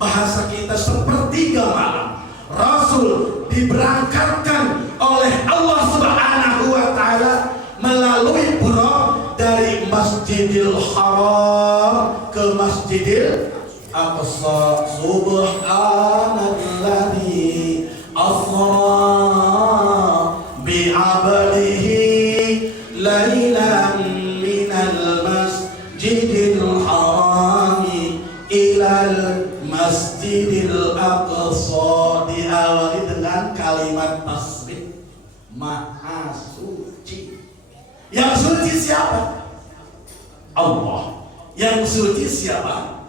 bahasa kita sepertiga malam, Rasul diberangkatkan oleh Allah Subhanahu wa Ta'ala melalui Buraq dari Masjidil Haram ke Masjidil Aqsa. Subhanalladzi asra bi'abdihi lailan minal masjidil harami ilal masjidil aqsa. Diawali dengan kalimat tasbih, Maha Suci. Yang suci siapa? Allah. Yang suci siapa?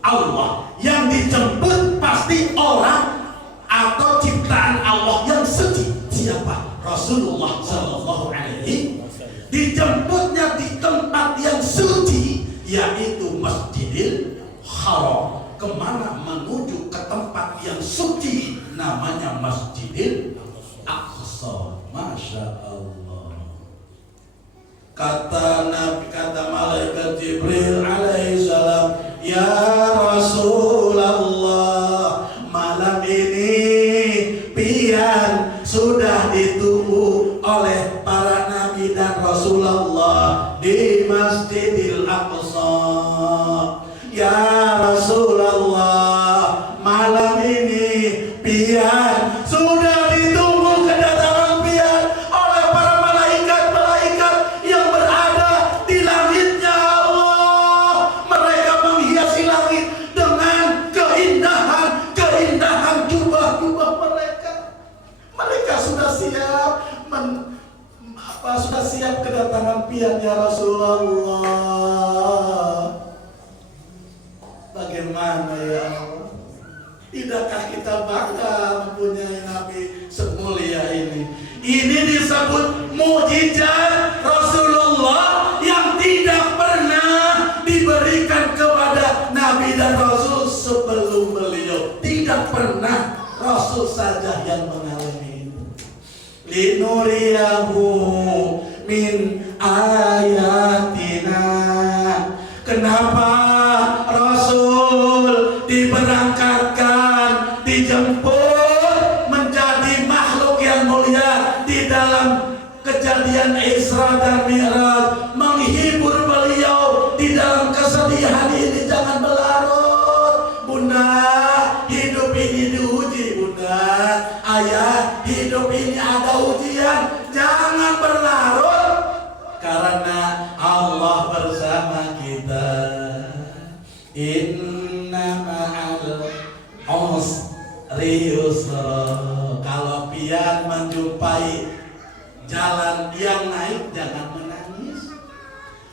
Allah. Yang dijemput pasti orang atau ciptaan Allah yang suci. Siapa? Rasulullah Sallallahu Alaihi. Dijemputnya di tempat yang suci, yaitu Masjidil Haram. Kemana? Menuju ke tempat yang suci, namanya Masjidil Aqsa. Masya Allah. Kata malaikat Jibril alaihissalam, ya Rasulullah, malam ini pian sudah ditunggu oleh para nabi dan Rasulullah di Masjidil Aqsa. Ya Rasulullah, malam ini pian sudah ditunggu kedatangan pian oleh para malaikat-malaikat yang berada di langit sejak kedatangan pian ya Rasulullah. Bagaimana ya Allah? Tidakkah kita bangga mempunyai Nabi semulia ini? Ini disebut mukjizat Rasulullah yang tidak pernah diberikan kepada Nabi dan Rasul sebelum beliau. Tidak pernah, Rasul saja yang mengalami itu. Linuriyahu min ayatina. Kenapa Rasul diberangkatkan, dijemput menjadi makhluk yang mulia di dalam kejadian Isra dan Mi'raj, menghibur beliau di dalam kesedihan ini. Jangan berlarut, Bunda, hidup ini diuji. Bunda, ayah, hidup ini ada ujian. Jangan berlarut, karena Allah bersama kita. Inna ma'al usri yusra. Kalau pian menjumpai jalan yang naik, jangan menangis.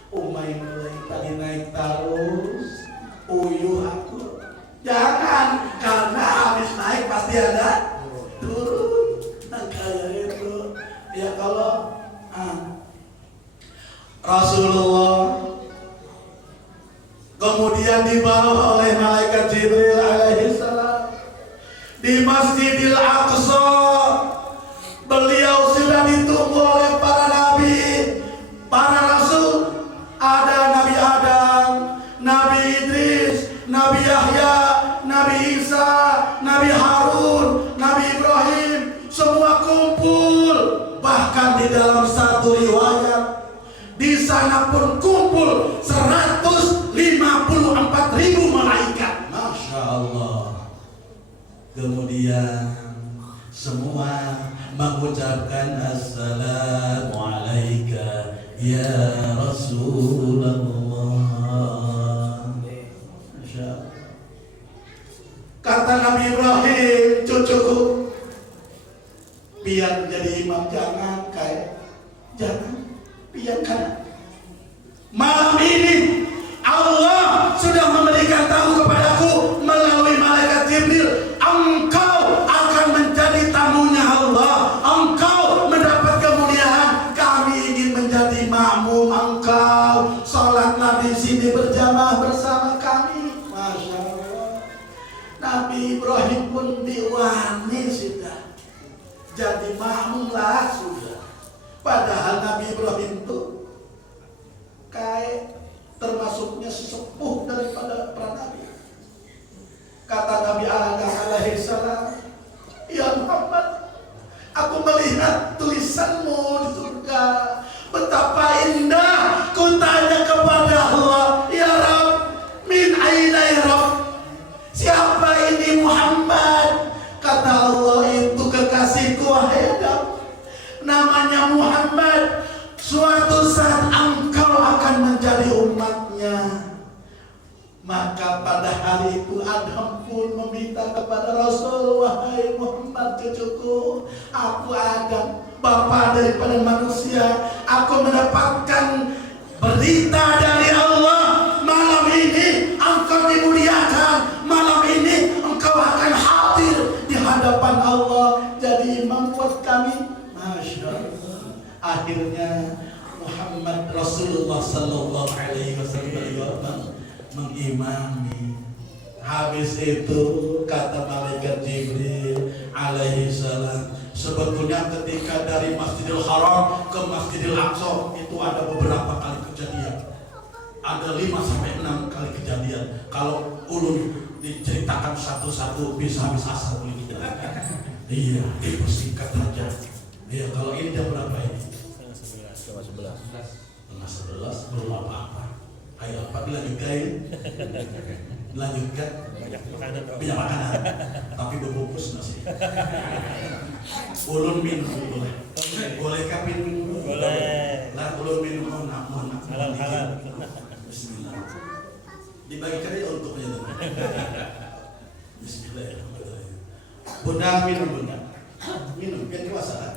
Umay mulai tadi naik terus, uyuh aku. Jangan, karena habis naik pasti ada turun. Nah, kayak itu. Ya kalau Rasulullah kemudian dibawa oleh malaikat Jibril alaihissalam di Masjidil Aqsa. Beliau sudah ditunggu oleh para nabi, para rasul. Ada Nabi Adam, Nabi Idris, Nabi Yahya, Nabi Isa, Nabi Harun, Nabi Ibrahim. Semua kumpul. Bahkan di dalam satu riwayat, di sana pun kumpul 154.000 malaikat. Masya Allah. Kemudian semua mengucapkan assalamu alaika ya Rasulullah. Masya Allah. Kata Nabi Ibrahim, cucuku, biar jadi imam, jangan kayak, jangan. Biarkan. Malam ini Allah sudah memberikan tahu kepadaku melalui malaikat Jibril, engkau akan menjadi tamunya Allah, engkau mendapat kemuliaan. Kami ingin menjadi makmum engkau, sholatlah di sini berjamaah bersama kami. Masya Allah. Nabi Ibrahim pun diwani sudah jadi makmumlah sudah. Padahal Nabi Ibrahim itu kayak termasuknya sesepuh daripada para nabi. Kata Nabi Adam alaihissalam, ya Muhammad, aku melihat tulisanmu di surga. Betapa indah. Ku tanya kepada Allah, ya Rabb, min aina ya Rabb? Siapa ini Muhammad? Kata Allah, itu kekasihku wahai Adam. Namanya Muhammad. Suatu saat engkau akan menjadi umatnya. Maka pada hari itu Adam pun meminta kepada Rasul, wahai Muhammad cucuku, aku Adam, bapa daripada manusia. Aku mendapatkan berita dari Allah. Malam ini engkau dimuliakan. Malam ini engkau akan hadir di hadapan Allah, jadi imam buat kami. Masya Allah. Akhirnya Muhammad Rasulullah sallallahu alaihi wasallam mengimami. Habis itu kata malaikat Jibril alaihi salam, sebetulnya ketika dari Masjidil Haram ke Masjidil Aqsa itu ada beberapa kali kejadian. Ada 5 sampai 6 kali kejadian. Kalau ulun diceritakan satu-satu bisa habis asar boleh kita. Iya, dipersingkat saja. Iya, kalau ini jam berapa ini? Setengah 11 belum apa-apa. Ayo apa dilanjutkan? Lanjutkan. Banyak makanan. Tapi berbungkus nasi. Ulun minum boleh. Boleh kapin? Boleh. Lah ulun minum mohon. Halal. Bismillah. Dibagikan aja untuknya. Bismillahirrahmanirrahim. Bunda minum Bunda. Minum biar puasa.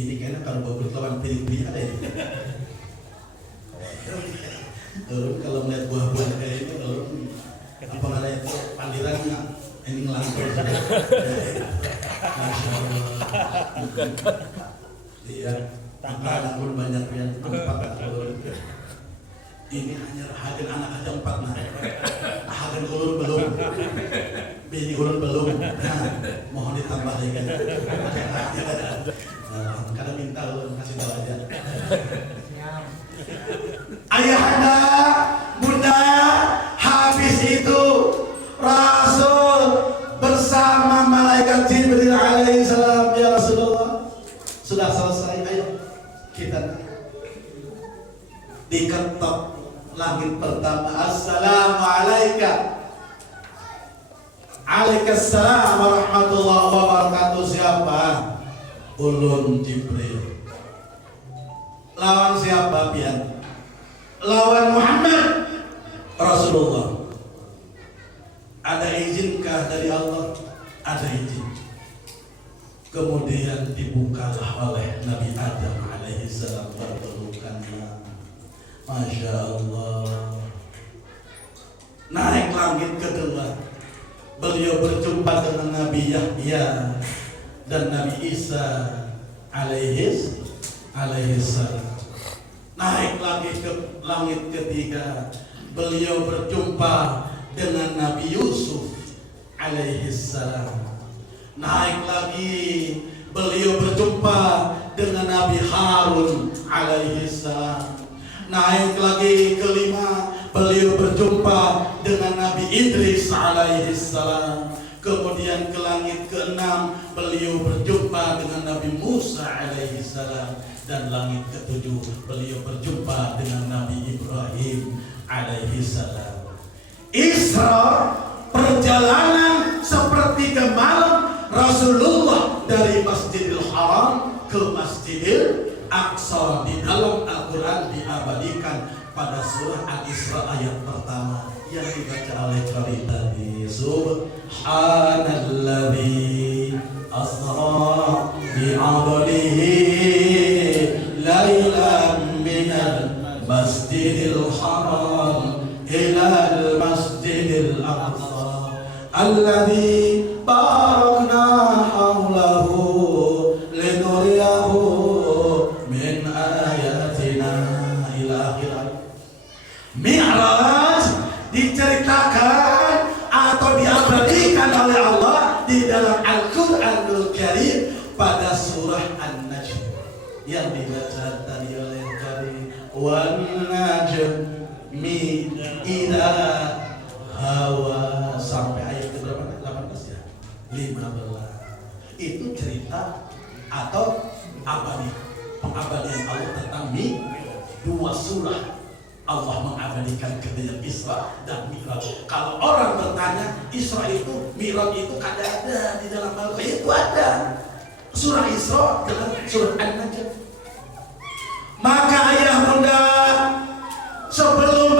Ini kayaknya kalau bagus lawan pilih-pilih ada ya. Kalau melihat buah-buah kayak ini, apa namanya itu pandiran ini ngelantur. Masya Allah. Iya. Tanpa pun banyak yang 4. Ini hanya hagen anak aja 4 nah. Hagen ulun belum. Bini ulun belum. Nah, mohon ditambah lagi kan. Kadang minta ulun kasih tahu aja. Ayahanda, bunda, habis itu Rasul bersama malaikat Jibril alaihissalam, ya Rasulullah, sudah selesai, ayo kita diketok langit pertama. Assalamualaikum, Waalaikumsalam warahmatullahi wabarakatuh. Siapa? Ulun Jibril. Lawan siapa pian? Lawan Muhammad Rasulullah. Ada izinkah dari Allah? Ada izin. Kemudian dibukalah oleh Nabi Adam alaihissalam berpelukannya. Masya Allah. Naik langit kedua, beliau berjumpa dengan Nabi Yahya dan Nabi Isa alaihissalam. Naik lagi ke langit ketiga, beliau berjumpa dengan Nabi Yusuf alaihissalam. Naik lagi, beliau berjumpa dengan Nabi Harun alaihissalam. Naik lagi kelima, beliau berjumpa dengan Nabi Idris alaihissalam. Kemudian ke langit keenam, beliau berjumpa dengan Nabi Musa alaihissalam. Dan langit ketujuh, beliau berjumpa dengan Nabi Ibrahim alaihissalam. Isra, perjalanan sepertiga malam Rasulullah dari Masjidil Haram ke Masjidil Aqsa. Di dalam Al-Quran diabadikan pada surah Al-Isra ayat pertama yang dibaca oleh kami tadi. Subhanalladzi asra bi'abdihi lailan minal masjidil haram ilal masjidil aqsa alladzi barakna hawlahu linuriyahu min ayatina ila akhir. Mi'raj diceritakan atau diabadikan oleh Allah di dalam Al-Quranul Karim pada surah An-Najm yang dibaca tadi oleh Karim. Wan najmi idza hawa sampai ayat berapa? 18 ya? 15. Itu cerita atau pengabadian Allah tentang dua surah. Allah mengabadikan ketika Isra dan Mi'raj. Kalau orang bertanya, Isra itu, Mi'raj itu ada di dalam Al-Quran, itu ada. Surah Isra dengan surah An-Najm. Maka ayah bunda, sebelum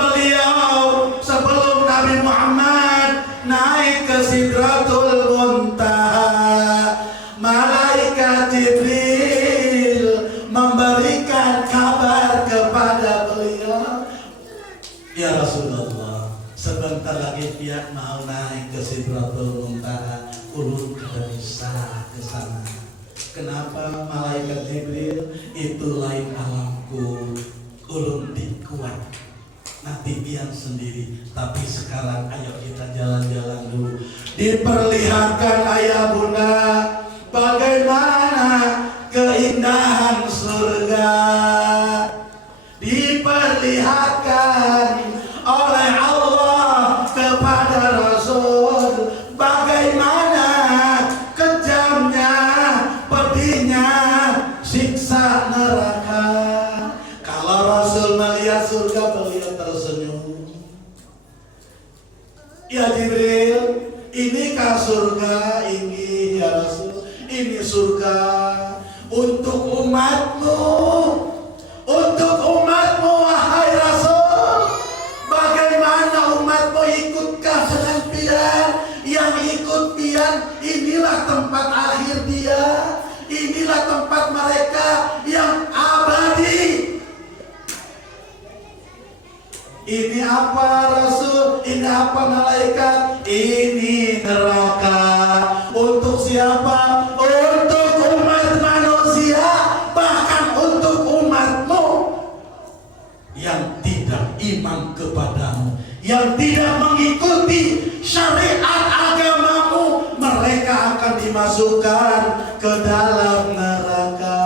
Nabi Muhammad naik ke Sidratul Muntaha, malaikat Jibril memberikan kabar kepada beliau, ya Rasulullah, sebentar lagi pihak mau naik ke Sidratul Muntaha, ulun tidak bisa ke sana. Kenapa? Malaikat Jibril itu lain alamku, ulun dikuat nanti pian sendiri. Tapi sekarang ayo kita jalan-jalan dulu. Diperlihatkan ayah bunda bagaimana keindahan surga, diperlihatkan oleh Allah kepada Rasul bagaimana kejamnya, pedihnya siksa neraka. Kalau Rasul melihat surga, beliau tersenyum. Ya Jibril, inikah surga ini ya Rasul? Ini surga untuk umatmu, wahai Rasul. Bagaimana umatmu ikutkah dengan pian? Yang ikut pian, inilah tempat akhir dia. Ini inilah tempat mereka yang abadi. Ini apa Rasul? Ini apa malaikat? Ini neraka. Untuk siapa? Untuk umat manusia, bahkan untuk umatmu yang tidak iman kepadamu, yang tidak mengikuti syariat agamamu, mereka akan dimasukkan ke dalam neraka.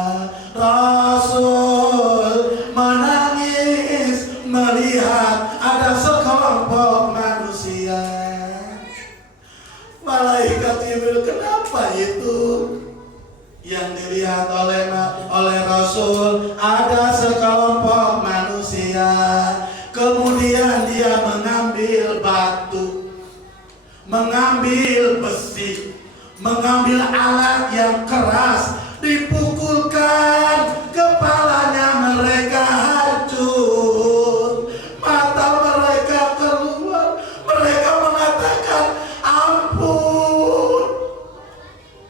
Rasul menangis melihat ada sekelompok manusia. Malaikat Jibril, kenapa itu? Yang dilihat oleh Rasul, ada sekelompok manusia. Kemudian dia mengambil batu, mengambil besi, mengambil alat yang keras, dipukulkan, kepalanya mereka hancur, mata mereka keluar, mereka mengatakan ampun.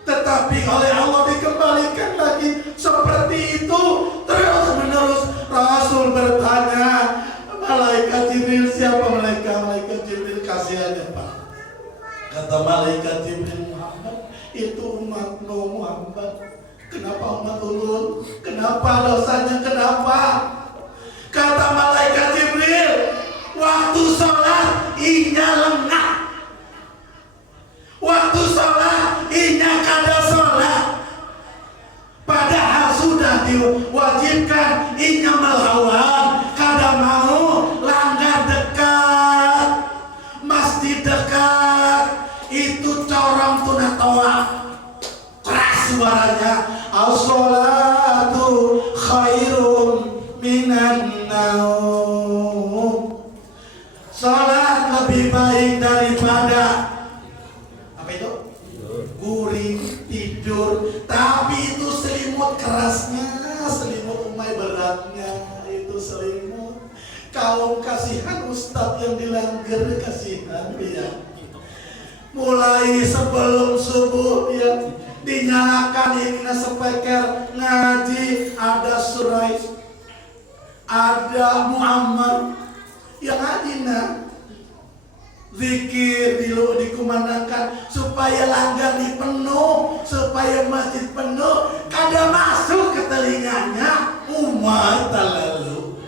Tetapi oleh Allah dikembalikan lagi seperti itu terus menerus. Rasul bertanya, malaikat Jibril, siapa mereka? Malaikat Jibril, kasihannya Pak. Kata malaikat Jibril, Muhammad, itu umatmu Muhammad. Kenapa umat ulun? Kenapa dosanya? Kenapa? Kata malaikat Jibril, waktu sholat inya lengah, waktu sholat inya kada sholat, padahal sudah diwajibkan inya melawan, kada mau, langgar dekat, masjid dekat, itu corong tunah toa, keras suaranya, as-sholatu khairum minan naum. Salat lebih baik daripada apa itu? Guring, tidur. Tapi itu selimut kerasnya, selimut umai beratnya, itu selimut. Kaum kasihan Ustadz yang dilanggar, kasihan dia. Mulai sebelum subuh dia dinyalakan ini speaker ngaji, ada Surai, ada Muhammad yang adina zikir dikumandangkan supaya langgar dipenuh, supaya masjid penuh, kada masuk ke telinganya umat lalu.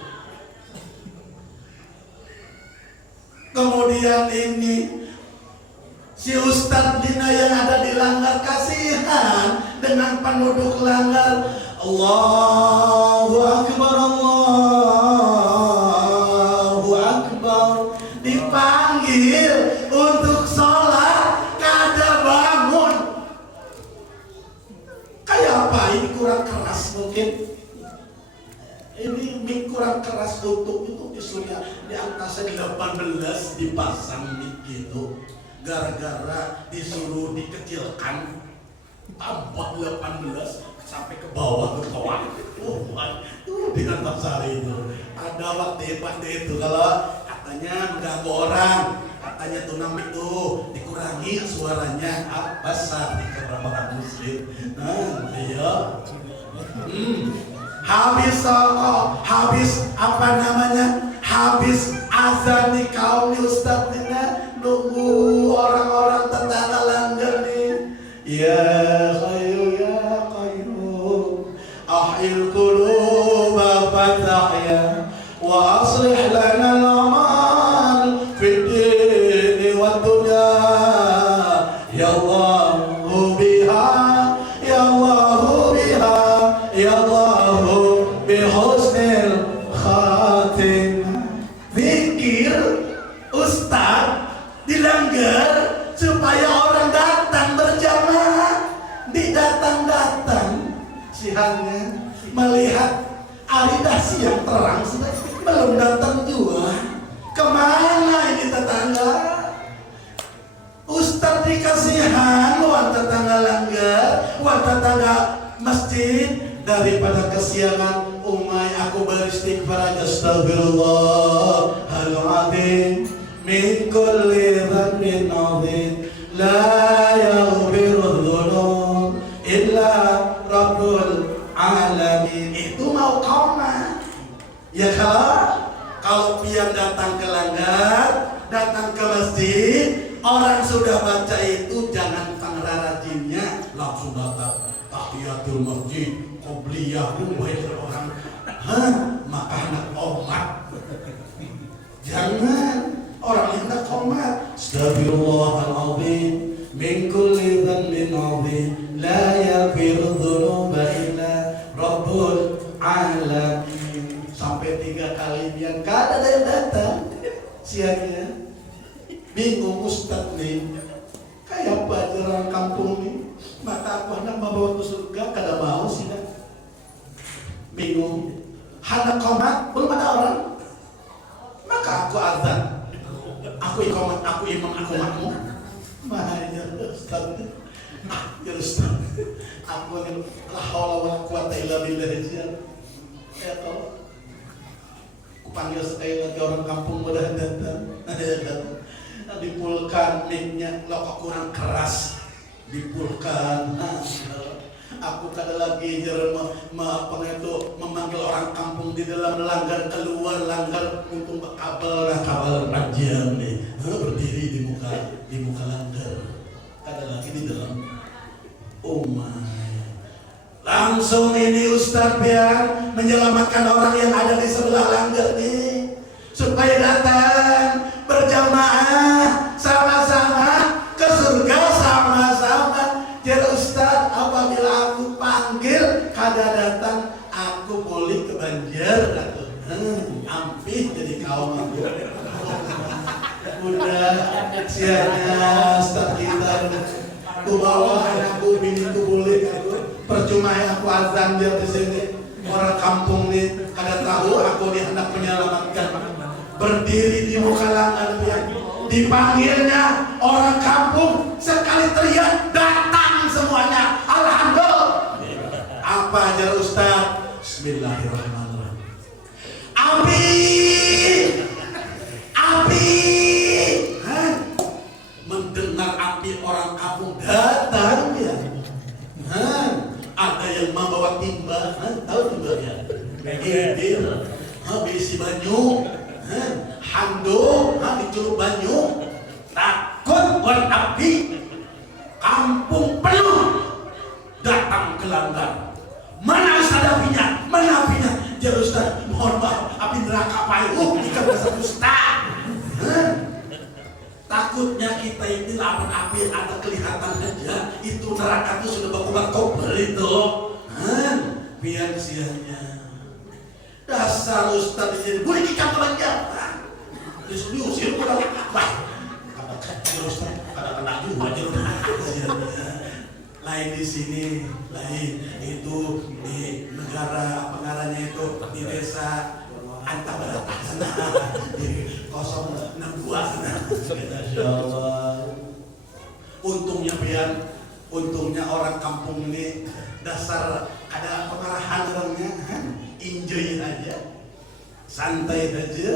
Kemudian ini si Ustadz Dina yang ada di langgar, kasihan dengan penduduk langgar. Allahu Akbar, Allahu Akbar, dipanggil untuk sholat, kada bangun. Kayak apa? Ini kurang keras mungkin. Ini mik kurang keras untuk di surya. Di angkasa 18 dipasang mik gitu. Gara-gara disuruh dikecilkan, tambah 18 sampai ke bawah ke bawah. Di Antasari itu ada waktu itu kalau katanya mengganggu orang, katanya tunang itu dikurangi suaranya, besar di keberapa muslim. Nah, iya. Habis apa namanya? Habis azan di kaum di Ustadz ini, nunggu orang-orang tetangga langgar nih. Ya Hayyu ya Qayyum, ahyil quluba fatahya, wa aslih lana al-amal fid din wa dunya. Ya Allahu biha, ya Allahu biha, ya Allahu bi husnil khatim. Zikir Ustaz dilanggar supaya orang datang berjamaah, didatang-datang sihannya melihat aridasi yang terang sudah belum datang juga. Kemana ini tetangga? Ustaz dikasihan wan tetangga langgar, wan tetangga masjid, daripada kesiangan umay aku beristighfar aja, astaghfirullahaladzim min kulli dhanbin adhim la yaghfiru dhunub illa rabbul Ya kalau pian datang ke langgar, datang ke masjid, orang sudah baca itu jangan pengrajinnya langsung datang tahiyatul masjid, qobliyah, banyak orang. Maka anak omat. Jangan orang yang nak omat. Astagfirullahaladzim min kulli dhanbin 'adzim la yaghfiru dzunuba illa rabbul alamin. Sampai 3 kali yang kada ada yang datang. Siangnya bingung Ustaz nih, kayak apa orang kampung nih, maka aku hendak membawa ke surga kada mau sih dah. Bingung, hendak komat belum ada orang, maka aku azan, aku ikomat, aku imam, aku makmum. Mahanya Ustaz, ya Ustaz, aku ni la haula wala quwata illa billah aja. Ya toh, aku panggil sekali lagi orang kampung mudah datang. Dipulkan mic-nya, lo kurang keras, dipulkan. Aku kada lagi memanggil orang kampung di dalam langgar, keluar langgar untuk kabel panjang nih, berdiri di muka langgar, kada lagi di dalam. Oh my, langsung ini Ustaz biar menyelamatkan orang yang ada di sebelah langgar nih, supaya datang berjamaah sama-sama ke surga sama-sama. Jadi Ustaz, apabila aku panggil kada datang, aku boleh ke Banjar atau ampih jadi kaum aku. Udah siarnya Ustaz kita, aku bawa anakku, biniku boleh aku. Percuma ya aku azan dia di sini. Orang kampung nih kada tahu aku dia hendak menyelamatkan. Berdiri di muka langgar dia, dipanggilnya orang kampung, sekali teriak datang semuanya. Alhamdulillah. Apa ajar Ustaz? Bismillahirrahmanirrahim. Api. Mendengar api orang kampung datang ya. Ada yang membawa timba, tahu timbanya? Bibir, habis banyu. Handuk, dicurup banyu, takut buat api, kampung penuh datang ke langgar. Mana Ustaz apinya? Mana apinya? Ya Ustaz, mohon maaf, api neraka payung ikan besar Ustaz. Takutnya kita ini lawan api ada kelihatan aja, itu neraka itu sudah bakal itu. Biar siangnya. Dasar Ustaz jadi boleh ikan ke Banjar. Diusir kok. Kata Ustaz, kada kena juga lain di sini, lain itu di negara pengaranya itu di desa Antabarata sana, di 062 sana. Insyaallah. Untungnya orang kampung ini dasar ada pengarahan orangnya. Enjoy aja, santai aja.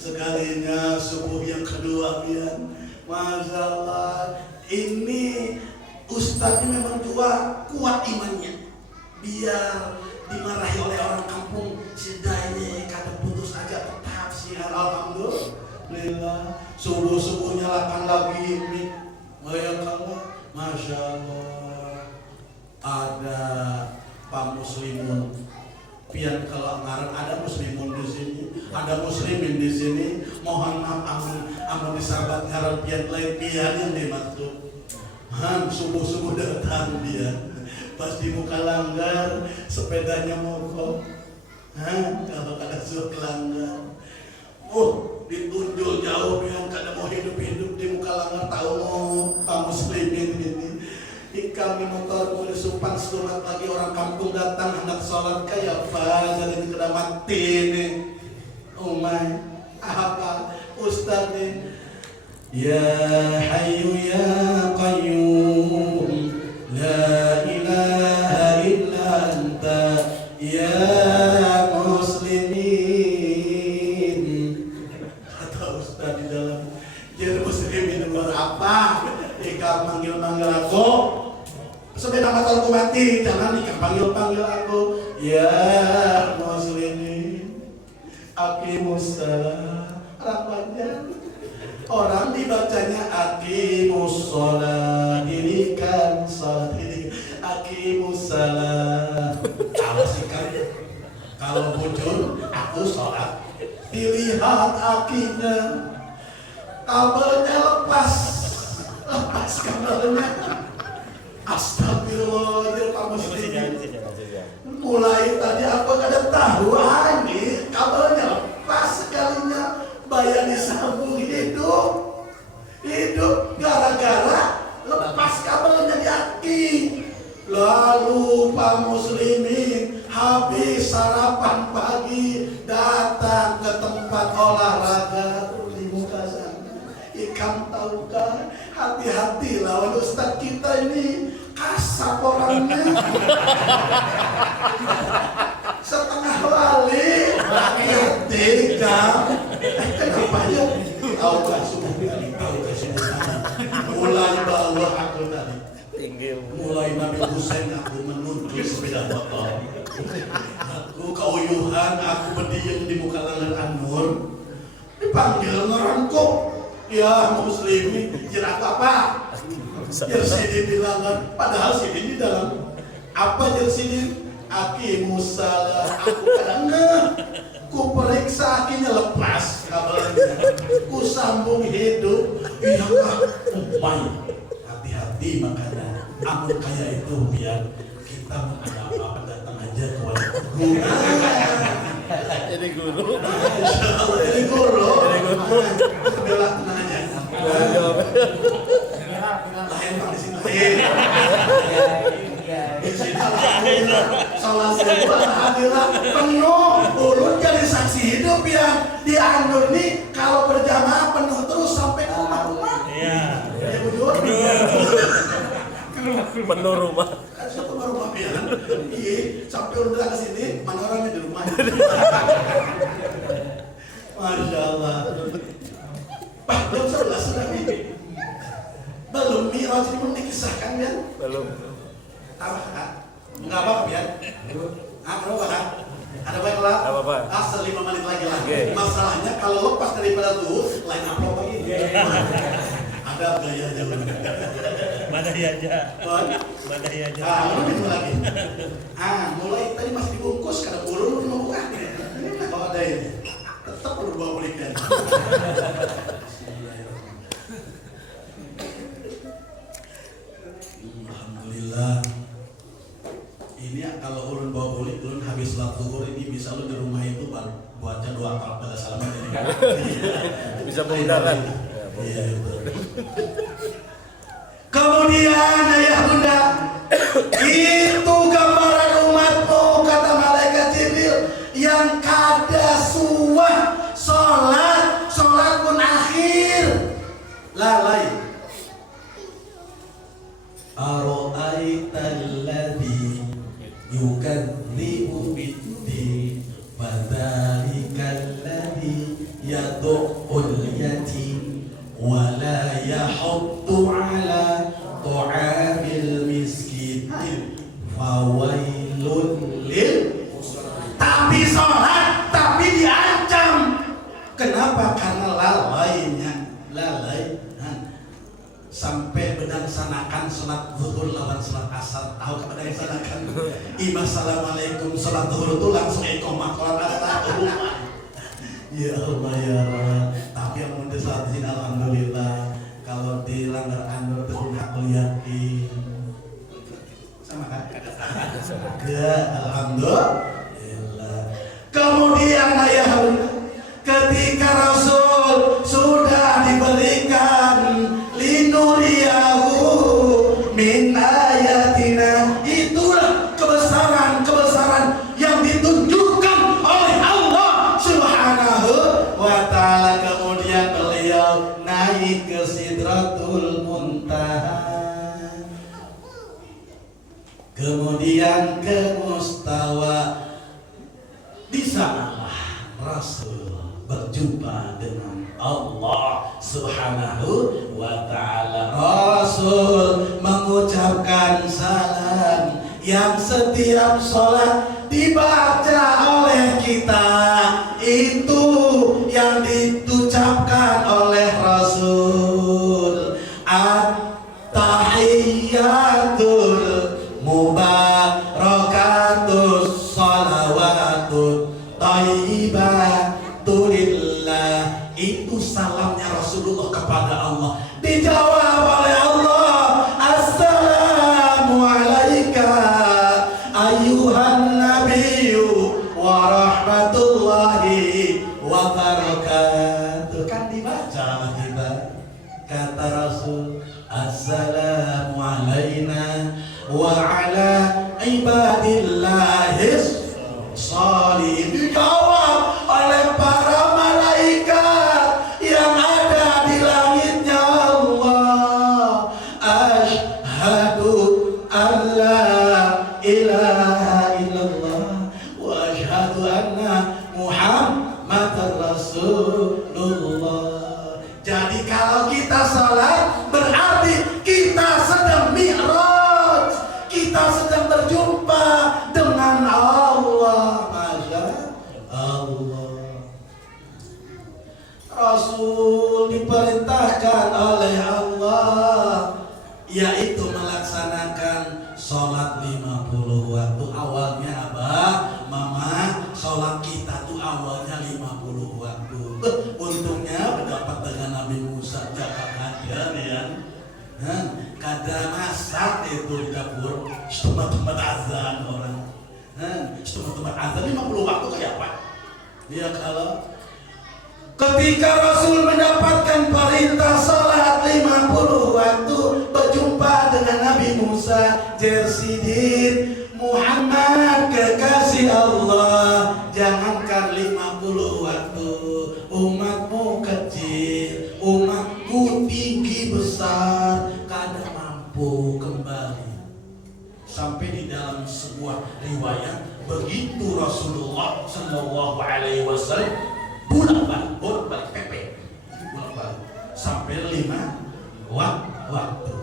Sekalinya subuh yang kedua pian, masya Allah, ini Ustadznya memang juga kuat imannya. Biar dimarahi oleh orang kampung, sidai kada putus aja tetap siar. Alhamdulillah. Subuh nyalakan lagi mik, masya Allah. Ada Pak Muslimun. Pian kalau ngarang ada muslimun di sini, ada muslimin di sini. Mohon maaf, amun disahabat ngarang pian lain pian yang dimaksud. Subuh datang dia, pas di muka langgar, sepedanya mogok. Kalau kada suruh langgar, ditunjuk jauh pian kada mau hidup di muka langgar. Tahu Pak muslimin ini. Kami motor boleh supan surat lagi orang kampung datang hendak sholat kayak apa jadi kena mati nih. Umay apa Ustaz nih? Ya Hayyu ya Qayyum la ilaha illa anta ya muslimin. Kata Ustaz di dalam, jadi muslimin luar apa? Ika manggil aku, sepeda motor aku mati, jangan Ika panggil aku. Ya muslimin, Aqimussalah. Orang dibacanya aqimussalah, dirikan salat ini. Aqimussalah. Awas ikan. Kalau bujur, aku sholat. Dilihat akinya, kabelnya lepas kabelnya. Astagfirullah, ya Pak Muslim. Mulai tadi aku kada tahu ini kabelnya lepas sekalinya, bayar disambung hidup gara-gara lepas kabelnya di aki. Lalu Pak Muslimin habis sarapan pagi datang ke tempat olahraga di muka sana. Ikan tahukah, hati-hati lawan Ustadz kita ini kasar orangnya. Setengah wali hati-hati jam. Kenapa ya? Tahukah subuh mulai bawa aku tadi, mulai Nabi Husain aku menuju sepeda motor. Aku keuyuhan, aku berdiam di muka Langgar Anur, dipanggil ngerangkuk. Ya Muslimin, jerak apa? Jersidin di Langgar, padahal sidin di dalam. Apa jersidin? Aqimussalah. Aku kadang ku periksa akhirnya lepas kabelnya, ku sambung hidup. Iya kah? Hati-hati makanya. Amun kayak itu biar kita ada apa-apa datang aja ke wali guru. Jadi guru. Jadi guru. Bela nanya. Lain bang di sini. Di sini salah satu hadirat penuh. Ulun jadi saksi hidup yang di Anur nih kalau berjamaah penuh terus sampai ke rumah-rumah. Iya. Ya betul. Penuh rumah. Satu rumah pian. Iya, sampai udah ke sini, mana orangnya di rumah. Masya Allah. Pak, belum 11 sudah nih. Belum Mi'raj ini belum dikisahkan ya? Belum. Tambah kan? Enggak apa-apa ya? Berapa kan? Ada baik lah? Apa-apa. Asal 5 menit lagi lah. Okay. Masalahnya kalau lepas daripada tuh, lain upload lagi. Ada gaya aja lu. Badai aja. Lu minum lagi. Mulai tadi masih dibungkus, kada ulun mau buka. Kalau ada ini, tetap perlu bawa belikan. Alhamdulillah. Ini kalau ulun bawa bulik, ulun habis sholat zuhur ini bisa lu di rumah itu baca doa pada salam ini. Bisa menggunakan. Iya betul. Kemudian ayah bunda, itu gambaran umatmu kata malaikat Jibril yang kada suah sholat pun akhir lalai. Aro'aital ladzi yukadzibu bid-din fadzalikal ladzi yad'ul yatim wa la yahuddu 'ala ta'amil miskin fawailun lil. Tapi sholat tapi diancam. Kenapa? Karena lalainya, sampai bedangsanakan sholat zuhur lawan sholat asar. Tahu kepada yang sanakan imam assalamualaikum sholat zuhur itu langsung iqamah sholat asar. Ya Allah ya Allah. Tapi yang mudah saat ini alhamdulillah kalau di Langgar Anur itu hakul yakin sama kan? Ya alhamdulillah. Kemudian ayah ketika Rasul sudah diberikan linuriyahu min ayatina, itulah kebesaran yang ditunjukkan oleh Allah Subhanahu wa ta'ala. Kemudian beliau naik ke Sidratul Muntaha, kemudian ke Mustawa. Di sanalah Rasul berjumpa dengan Allah Subhanahu wa ta'ala. Rasul mengucapkan salam yang setiap sholat dibaca oleh kita. kita itu yang diucapkan oleh Rasul. At-tahiyyatul mubarakatus salawatut thayyibatul lillah. Itu salamnya Rasulullah kepada Allah. Dijawab oleh Allah, assalamu alaika ayyuhan nabiyyu wa rahmatullahi wa barakatuh. Kan dibaca kita, kata Rasul, assalamu alaina wa ala ibadillahis sholihin. Dijawab oleh para malaikat yang ada di langitnya Allah. Asyhadu an la ilaha illallah wa asyhadu anna Muhammadar Rasulullah. Jadi kalau kita salat berarti kita sedang mi'raj, kita sedang berjumpa dengan Allah. Masya Allah. Rasul diperintahkan oleh Allah yaitu melaksanakan sholat 50 waktu. Awalnya Abah, Mama, sholat kita tuh awalnya 50 waktu. Untungnya berdapat dengan Nabi Musa cakap aja ya. Kada masak itu di dapur, tempat azan orang. Tempat azan 50 waktu kayak apa? Ya kalau ketika Rasul mendapatkan perintah salat 50 waktu berjumpa dengan Nabi Musa, Jersidin Muhammad kekasih Allah, jangankan 50 waktu, umatmu kecil, umatku tinggi besar, kada mampu kembali. Sampai di dalam sebuah riwayat, begitu Rasulullah Shallallahu Alaihi Wasallam bolak-balik pepe, bolak-balik sampai 5 waktu.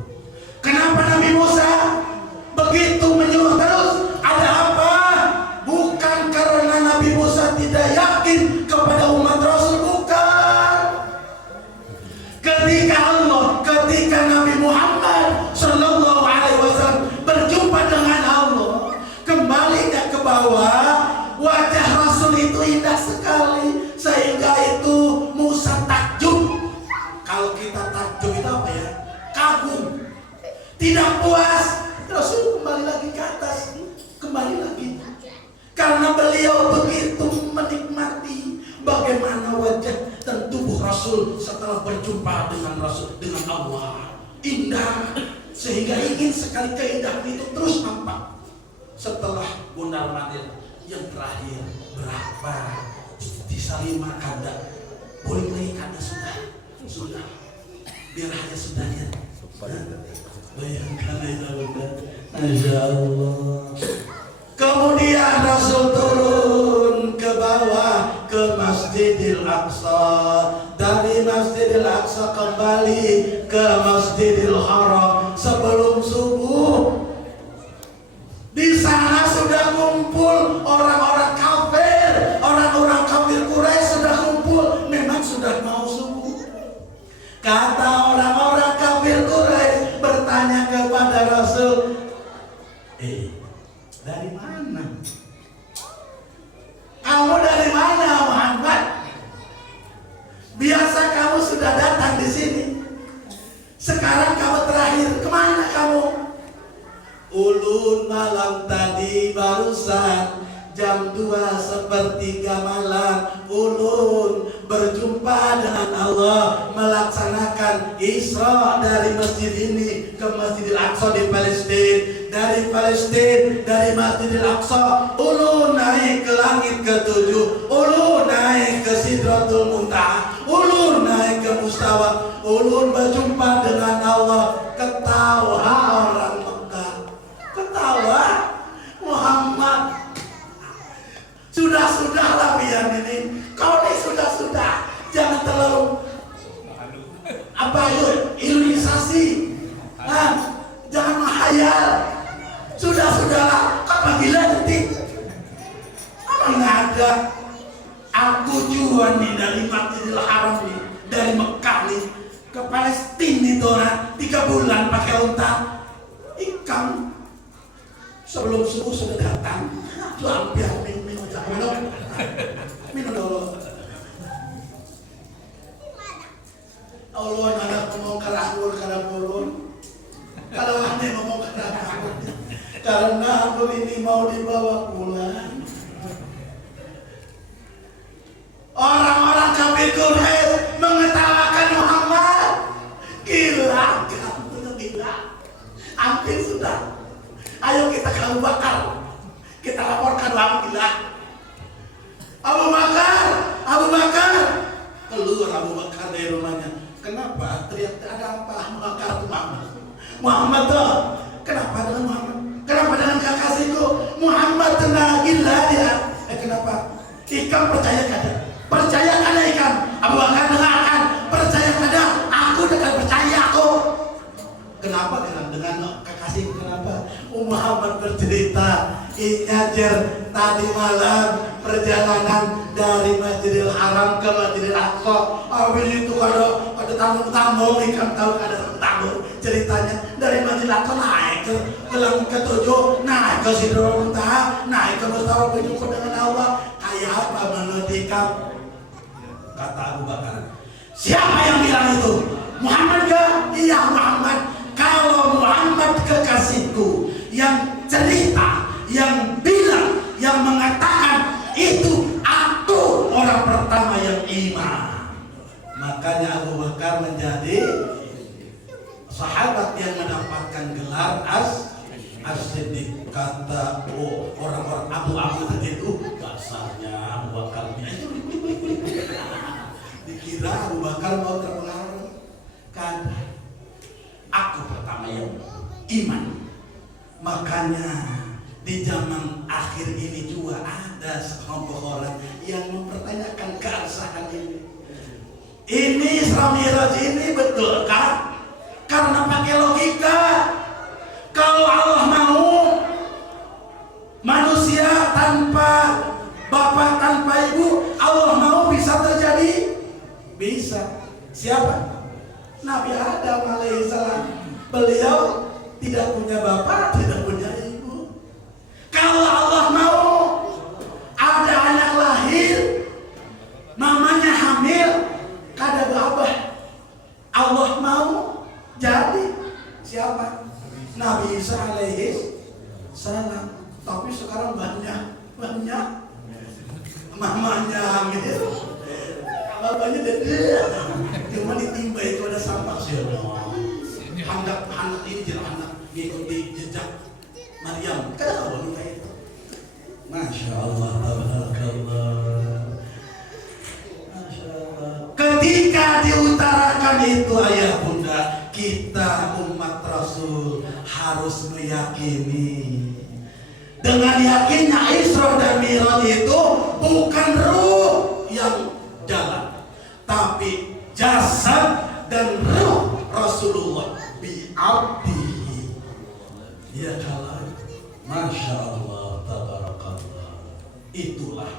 Kenapa Nabi Musa begitu menyuruh terus? Ada apa? Bukan karena Nabi Musa tidak yakin kepada umat Rasul, bukan. Ketika Nabi Muhammad Sallallahu Alaihi Wasallam berjumpa dengan Allah, kembalinya ke bawah, wajah Rasul itu indah sekali sehingga itu Musa takjub. Kalau kita takjub itu apa ya? Kagum, tidak puas. Rasul kembali lagi ke atas, kembali lagi, karena beliau begitu menikmati bagaimana wajah dan tubuh Rasul setelah berjumpa dengan Rasul, dengan Allah, indah sehingga ingin sekali keindahan itu terus nampak. Setelah Bunda Madir yang terakhir berapa? Disalima kada, boleh lagi kada sudah, biar hanya sudahnya. Bayangkan itu Bunda, Masya Allah. Kemudian Rasul turun ke bawah ke Masjidil Aqsa, dari Masjidil Aqsa kembali ke Masjidil Haram sebelum subuh. Di sana sudah kumpul orang-orang kafir, orang-orang kafir Quraisy sudah kumpul, memang sudah mau subuh. Kata orang-orang kafir Quraisy bertanya kepada Rasul, dari mana? Kamu dari mana Muhammad? Biasa kamu sudah datang di sini. Sekarang kamu terakhir, kemana kamu? Ulun malam tadi barusan jam 2:03 malam, ulun berjumpa dengan Allah, melaksanakan Isra dari masjid ini ke Masjidil Aqsa di Palestina. Dari Palestina, dari Masjidil Aqsa, ulun naik ke langit ke-7, ulun naik ke Sidratul Muntaha, ulun naik ke Mustawa, ulun berjumpa dengan Allah. Ketawa orang Mekah, ketawa Muhammad. Sudah-sudahlah biar ini, kau ini sudah-sudah, jangan terlalu ilunisasi, jangan menghayal. Sudah-sudahlah, apa gila nanti? Apa nggak ada? Aku jual nih dari Masjidil Haram nih, dari Mekah nih ke Palestina nih Dora, 3 bulan pakai unta ikan. Sebelum subuh sudah datang. Hampir minum dulu. Allah ada ngomong keranggur karena turun. Kalau aneh ngomong keranggur karena aku ini mau dibawa pulang. Orang-orang kafir Quraisy mengetawakan Muhammad. Gila, kamu gila. Hampir sudah. Ayo kita ke Abu Bakar. Kita laporkan Abu gila. Abu Bakar. Keluar Abu Bakar dari rumahnya. Kenapa? Teriak ada apa? Bakar Muhammad tuh. Kenapa dengan Muhammad? Kenapa dengan kekasihku? Muhammad kena gila dia. Kenapa? Ikan percaya kada? Percaya kada ikan? Abu Bakar dengarkan. Percaya kada? Aku dekat percaya aku. Kenapa dengan kekasihku? Kenapa? Muhammad bercerita. Ingajar tadi malam perjalanan dari Masjidil Haram ke Masjidil Aqsa. Habis itu ada tamu-tamu, ikan tahu ada tamu. Ceritanya dari Masjidil Aqsa naik ke langit ke-7, naik ke Sidratul Muntaha, naik ke Mustawa berjumpa dengan Allah. Kayak apa menurut ikan? Kata Abu Bakar. Siapa yang bilang itu? Muhammad ke? Iya Muhammad. Kalau Muhammad kekasihku yang cerita, yang bilang, yang mengatakan itu aku orang pertama yang iman. Makanya Abu Bakar menjadi sahabat yang mendapatkan gelar As-Siddiq. Kata orang-orang Abu itu dasarnya Abu Bakar dikira Abu Bakar mau terpengaruh. Kan aku pertama yang iman. Makanya di zaman akhir ini juga ada sekelompok orang yang mempertanyakan keabsahan ini. Ini Isra Mi'raj ini betul kan? Karena pakai logika. Kalau Allah mau manusia tanpa bapak tanpa ibu, Allah mau bisa terjadi? Bisa. Siapa? Nabi Adam alaihissalam. Beliau tidak punya bapak, tidak punya ibu. Kalau Allah mau ada anak lahir, mamanya hamil, kada babah. Allah mau jadi siapa? Nabi Isa alaihi salam. Tapi sekarang banyak mamanya hamil, bapaknya dede. Cuma ditimba itu ada sampah sih. Anak ini jadi anak mengikuti jejak Maryam. Kenapa wanita itu? Masya Allah, tabarakallah. Masya Allah. Ketika diutarakan itu ayah bunda, kita umat Rasul harus meyakini. Dengan yakinnya Isra dan Mi'raj itu bukan ruh yang jalan, tapi jasad dan ruh Rasulullah bi'abdihi. Ya jalan. Masya Allah, tabarakallah. Itulah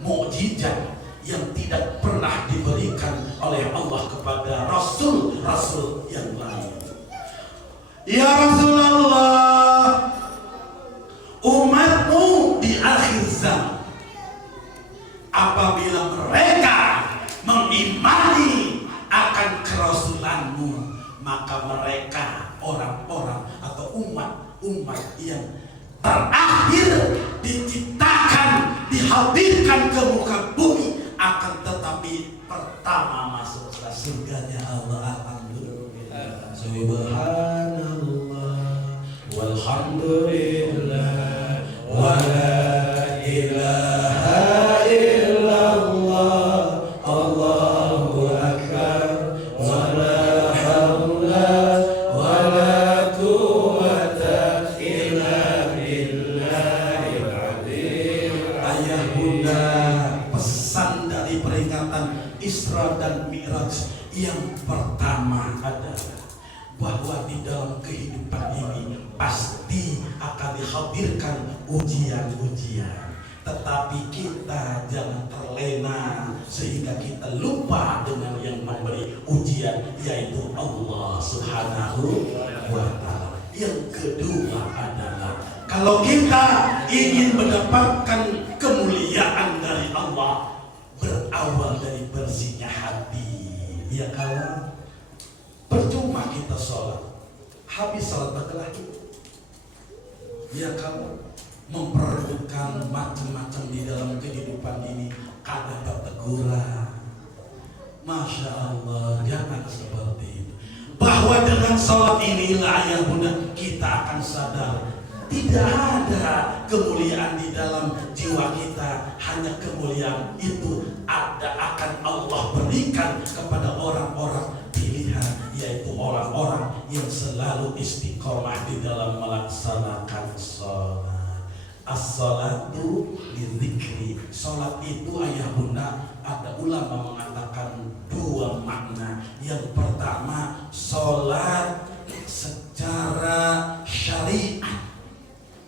mukjizat yang tidak pernah diberikan oleh Allah kepada Rasul-Rasul yang lain. Ya Rasulullah, umatmu di akhir zaman apabila mereka mengimani akan kerasulanmu, maka mereka orang-orang atau umat yang terakhir diciptakan, dihadirkan ke muka bumi, akan tetapi pertama masuk ke surganya Allah. Alhamdulillah, subhanallah, walhamdulillah, wa la ilaha illallah, Allahu akbar, wa la hawla wa la quwwata illa billahil azim. Ayah bunda, pesan dari peringatan Isra dan Mi'raj yang pertama adalah bahwa di dalam kehidupan ini pasti akan dihadirkan ujian-ujian, tetapi kita jangan terlena sehingga kita lupa dengan yang memberi ujian, yaitu Allah Subhanahu wa Ta'ala. Yang kedua adalah kalau kita ingin mendapatkan kemuliaan dari Allah, berawal dari bersihnya hati. Ya kalau percuma kita sholat, habis sholat berkelahi. Ya kalau memperlukan macam-macam di dalam kehidupan ini, kadang teguran. Masya Allah, jangan seperti itu. Bahwa dengan sholat inilah ayah bunda kita akan sadar tidak ada kemuliaan di dalam jiwa kita, hanya kemuliaan itu akan Allah berikan kepada orang-orang pilihan, yaitu orang-orang yang selalu istiqomah di dalam melaksanakan sholat. As-sholatu lidzikri. Sholat itu ayah bunda, ada ulama mengatakan dua makna. Yang pertama, sholat secara syariat.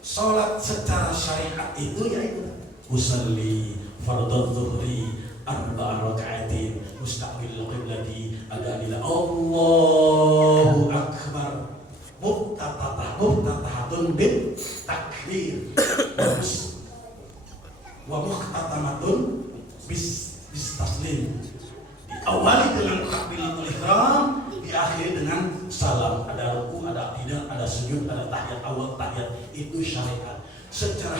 Sholat secara syariat itu yaitu usalli fardhu dhuhri arba'a raka'atin mustaqbil qiblati adalila Allahu akbar muftatahatun bil takbir wa muhtatamatun bis taslim. Diawali dengan takbiratul ihram, diakhiri dengan salam. Ada ruku, ada tidak, ada sujud, ada tahiyat awal, tahiyat. Itu syariat. Secara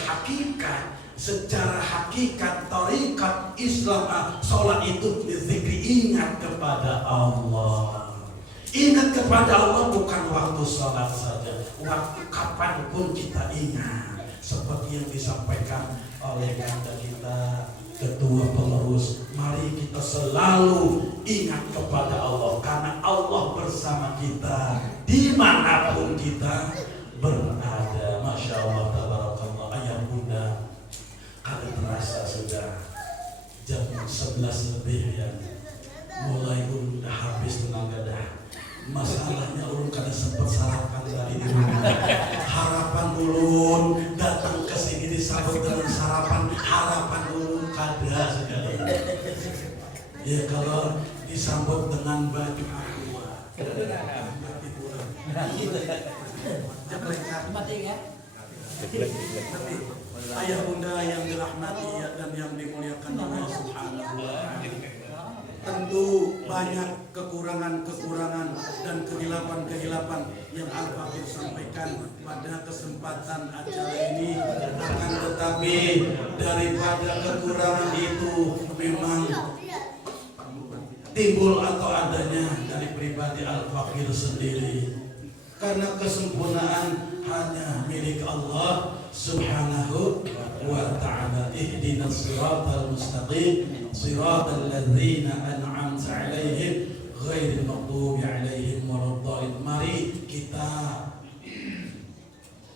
hakikat tarikat Islam, sholat itu dizikri, ingat kepada Allah. Ingat kepada Allah bukan waktu sholat saja, waktu kapanpun kita ingat. Seperti yang disampaikan oleh kata kita ketua pengurus, mari kita selalu ingat kepada Allah, karena Allah bersama kita dimanapun kita berada. Masya Allah, tabarakallah. Ayah bunda, kalau terasa sudah jam 11 lebih ya, mulai udah habis tenaga dah. Masalahnya ulun kada sempat sarapan dari di rumah. Harapan ulun datang ke sini disambut dengan sarapan, harapan ulun kada sekali. Ya kalau disambut dengan baju aqua. Ayah bunda yang dirahmati dan yang dimuliakan Allah Subhanahu wa Ta'ala. Tentu banyak kekurangan-kekurangan dan kehilapan-kehilapan yang Al-Fakir sampaikan pada kesempatan acara ini. Akan tetapi daripada kekurangan itu memang timbul atau adanya dari pribadi Al-Fakir sendiri. Karena kesempurnaan hanya milik Allah Subhanahu wa Ta'ala. Ihdinas siratal mustaqim siratal ladzina an'amta 'alaihim ghairil maghdubi 'alaihim waladdallin. Mari kita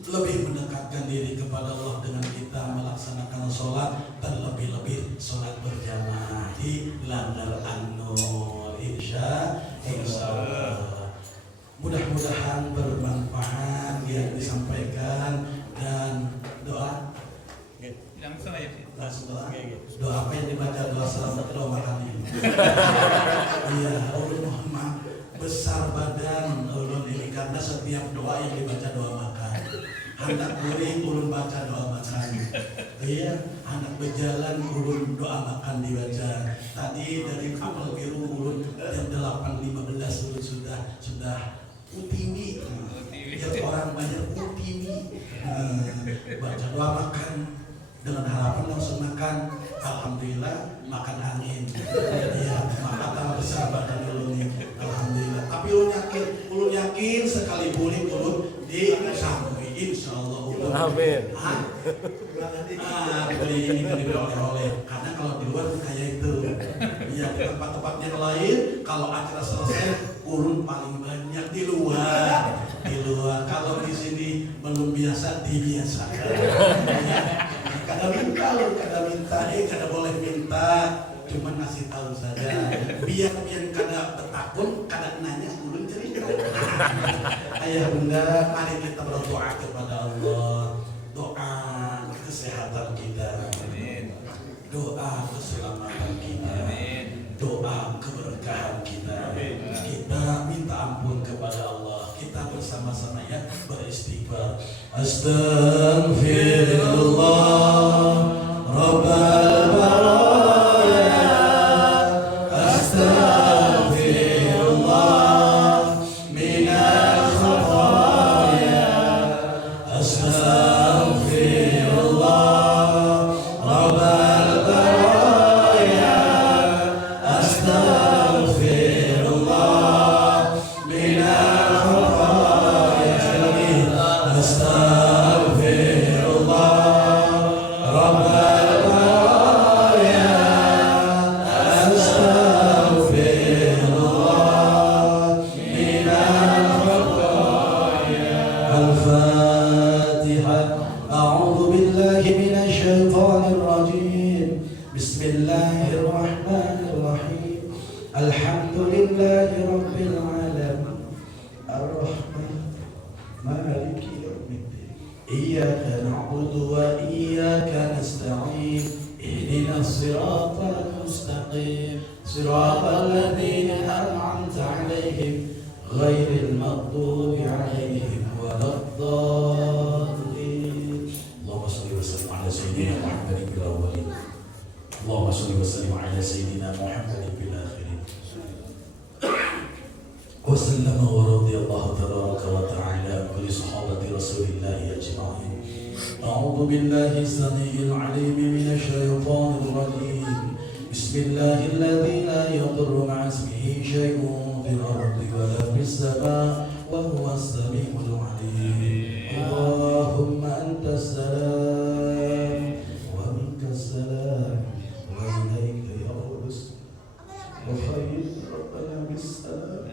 lebih mendekatkan diri kepada Allah dengan kita melaksanakan sholat, terlebih-lebih sholat berjamaah di Langgar An-Nur. Insya Allah. Mudah-mudahan bermanfaat yang disampaikan, dan doa langsung doa. Doa apa yang dibaca? Doa selamat, doa makan ini. Iya, ulun mohon maaf besar badan ulun ini karena setiap doa yang dibaca doa makan. Anak guring ulun baca doa makan. Iya, anak berjalan ulun doa makan dibaca. Tadi dari kapal biru ulun jam 8.15 ulun sudah utimi. Biar orang banyak utimi. Baca doa makan dengan harapan langsung makan. Alhamdulillah makan angin. Iya, maka tambah besar badan ulun ini. Alhamdulillah. Tapi ulun yakin sekali boleh ulun disambui. Insyaallah ulun. Amin. Beli ini diberi oleh-oleh. Karena kalau di luar kayak itu. Iya, di tempat-tempat yang lain kalau acara selesai ulun paling banyak di luar. Kalau di sini belum biasa, dibiasakan. Ya. Kada minta, kada boleh minta, cuma ngasih tahu saja. Biar kada bertakun, kada nanya, ulun cerita. Ayah bunda, mari kita berdoa kepada Allah. Doa kesehatan kita, doa keselamatan kita. beristighfar. Astaghfirullah Rabbal baraya, astaghfirullah minal khataya, astaghfirullah Rabbal baraya, astaghfirullah minal khataya. Astaghfirullah Rabbal baraya, astaghfirullah minal khataya. Al-Fatiha. A'udzu billahi minasy syaithanir rajim. Bismillahirrahmanirrahim. Alhamdulillahi rabbil alamin. Ar-Rahman Maliki yaumiddin. Iyyaka na'budu wa iyyaka nasta'in. Ihdinas siratal mustaqim. Siratal ladzina an'amta 'alaihim ghairil maghdubi 'alaihim waladdallin. Allahumma shalli wa sallim ala sayyidina Muhammadin fil awwalin. Allahumma shalli wa sallim ala sayyidina Muhammadin fil akhirin. وسلم ورضي الله تبارك وتعالى عن كل صحابة رسول الله أجمعين. أعوذ بالله السميع العليم من الشيطان الرجيم. بسم الله الذي لا يضر مع اسمه شيء في الأرض ولا في السماء وهو السميع العليم. اللهم أنت السلام ومنك السلام وإليك يعود وخير ربنا بالسلام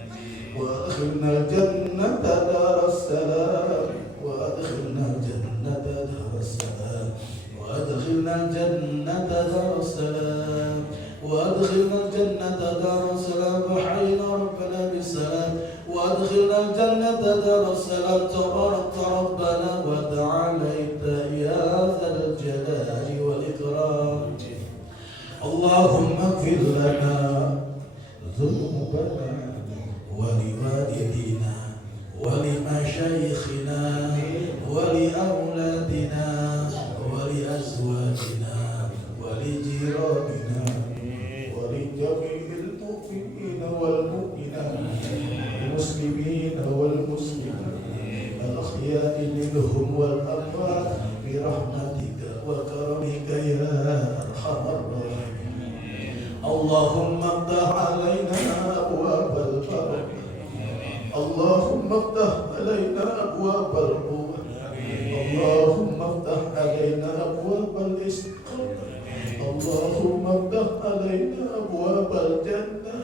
وأدخلنا الجنة دار السلام وأدخلنا الجنة دار السلام وأدخلنا الجنة دار السلام وأدخلنا الجنة دار السلام وحينا ربنا بالسلام وأدخلنا الجنة دار السلام. تبارك ربنا وتعاليت يا ذا الجلال والإكرام. اللهم اغفر لنا ذنوبنا ولوالدينا ولمشايخنا ولأولادنا ولأزواجنا ولجيراننا ولجميع المؤمنين والمؤمنات المسلمين والمسلمين الأحياء منهم والأموات برحمتك وكرمك يا أرحم الراحمين. اللهم افتح علينا أبواب البركة. اللهم افتح علينا أبواب القوة. اللهم افتح علينا أبواب الاستقامة. اللهم افتح علينا أبواب الجنة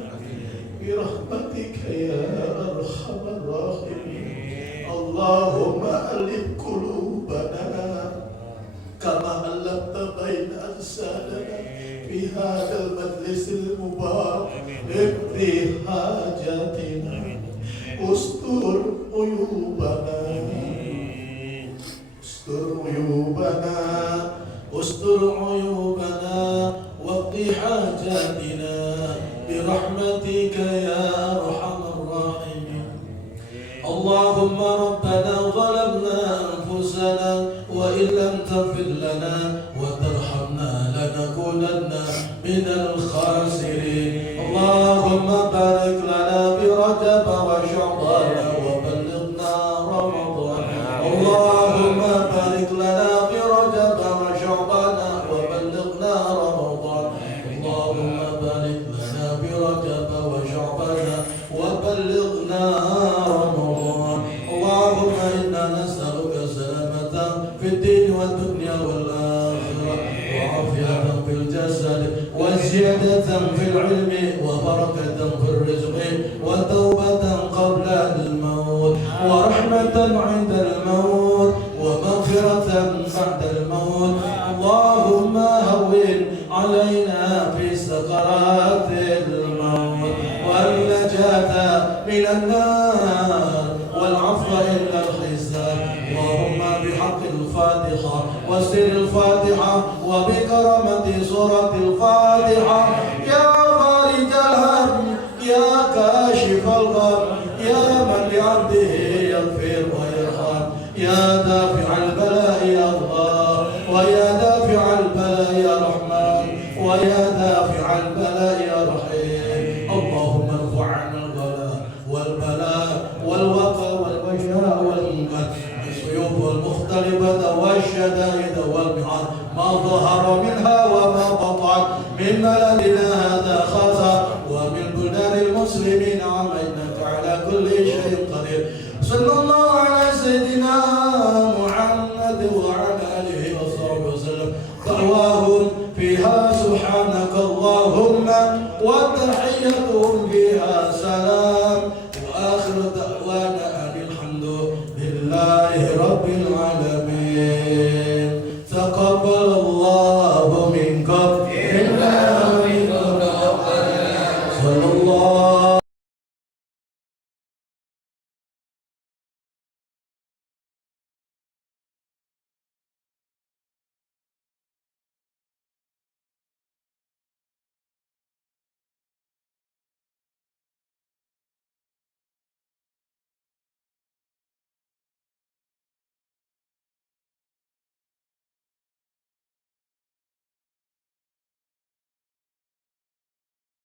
برحمتك يا أرحم الراحمين. اللهم ألف قلوبنا كما ألفت بين أجسادنا في هذا المجلس المبارك. اقضي حاجاتنا استر عيوبنا استر عيوبنا استر عيوبنا واقضي حاجاتنا برحمتك يا أرحم الراحمين. اللهم ربنا ظلمنا أنفسنا وإن لم تغفر لنا وترحمنا لنكونن من الخاسرين. اللهم بارك لنا برجب وشعبان وبلغنا رمضان. اللهم بارك لنا برجب وشعبان وبلغنا رمضان. اللهم بارك لنا برجب وشعبان وبلغنا رمضان. اللهم إنا نسألك سلامة في الدين والدنيا والآخرة وعافية في الجسد وزيادة في العلم وبركة في الرزق وتوبة قبل الموت ورحمة عند الموت ومغفرة بعد الموت. اللهم هون علينا في سكرات الموت والنجاة من النار والعفو إلا الحساب. اللهم بحق الفاتحة وسر الفاتحة وبكرمة سورة الفاتحة يا فارج الهم يا كاشف الغم يا من لعبده يغفر ويرحم يا دافع البلاء يا الله ويا دافع البلاء يا رحمن ويا دافع البلاء يا رحيم اللهم ارفع عنا الغلاء والبلاء والوقى والبشاء والمنكر السيوف المختلفة والشدائد والمحن ما ظهر منها وما بطن من بلدنا هذا خاصة ومن بلدان المسلمين عمينك على كل شيء قدير صلى الله على سيدنا محمد وعلى آله وصحبه وسلم دعواهم فيها سبحانك اللهم وتحيتهم فيها سلام وآخر دعوانا أن الحمد لله رب العالمين تقبل الله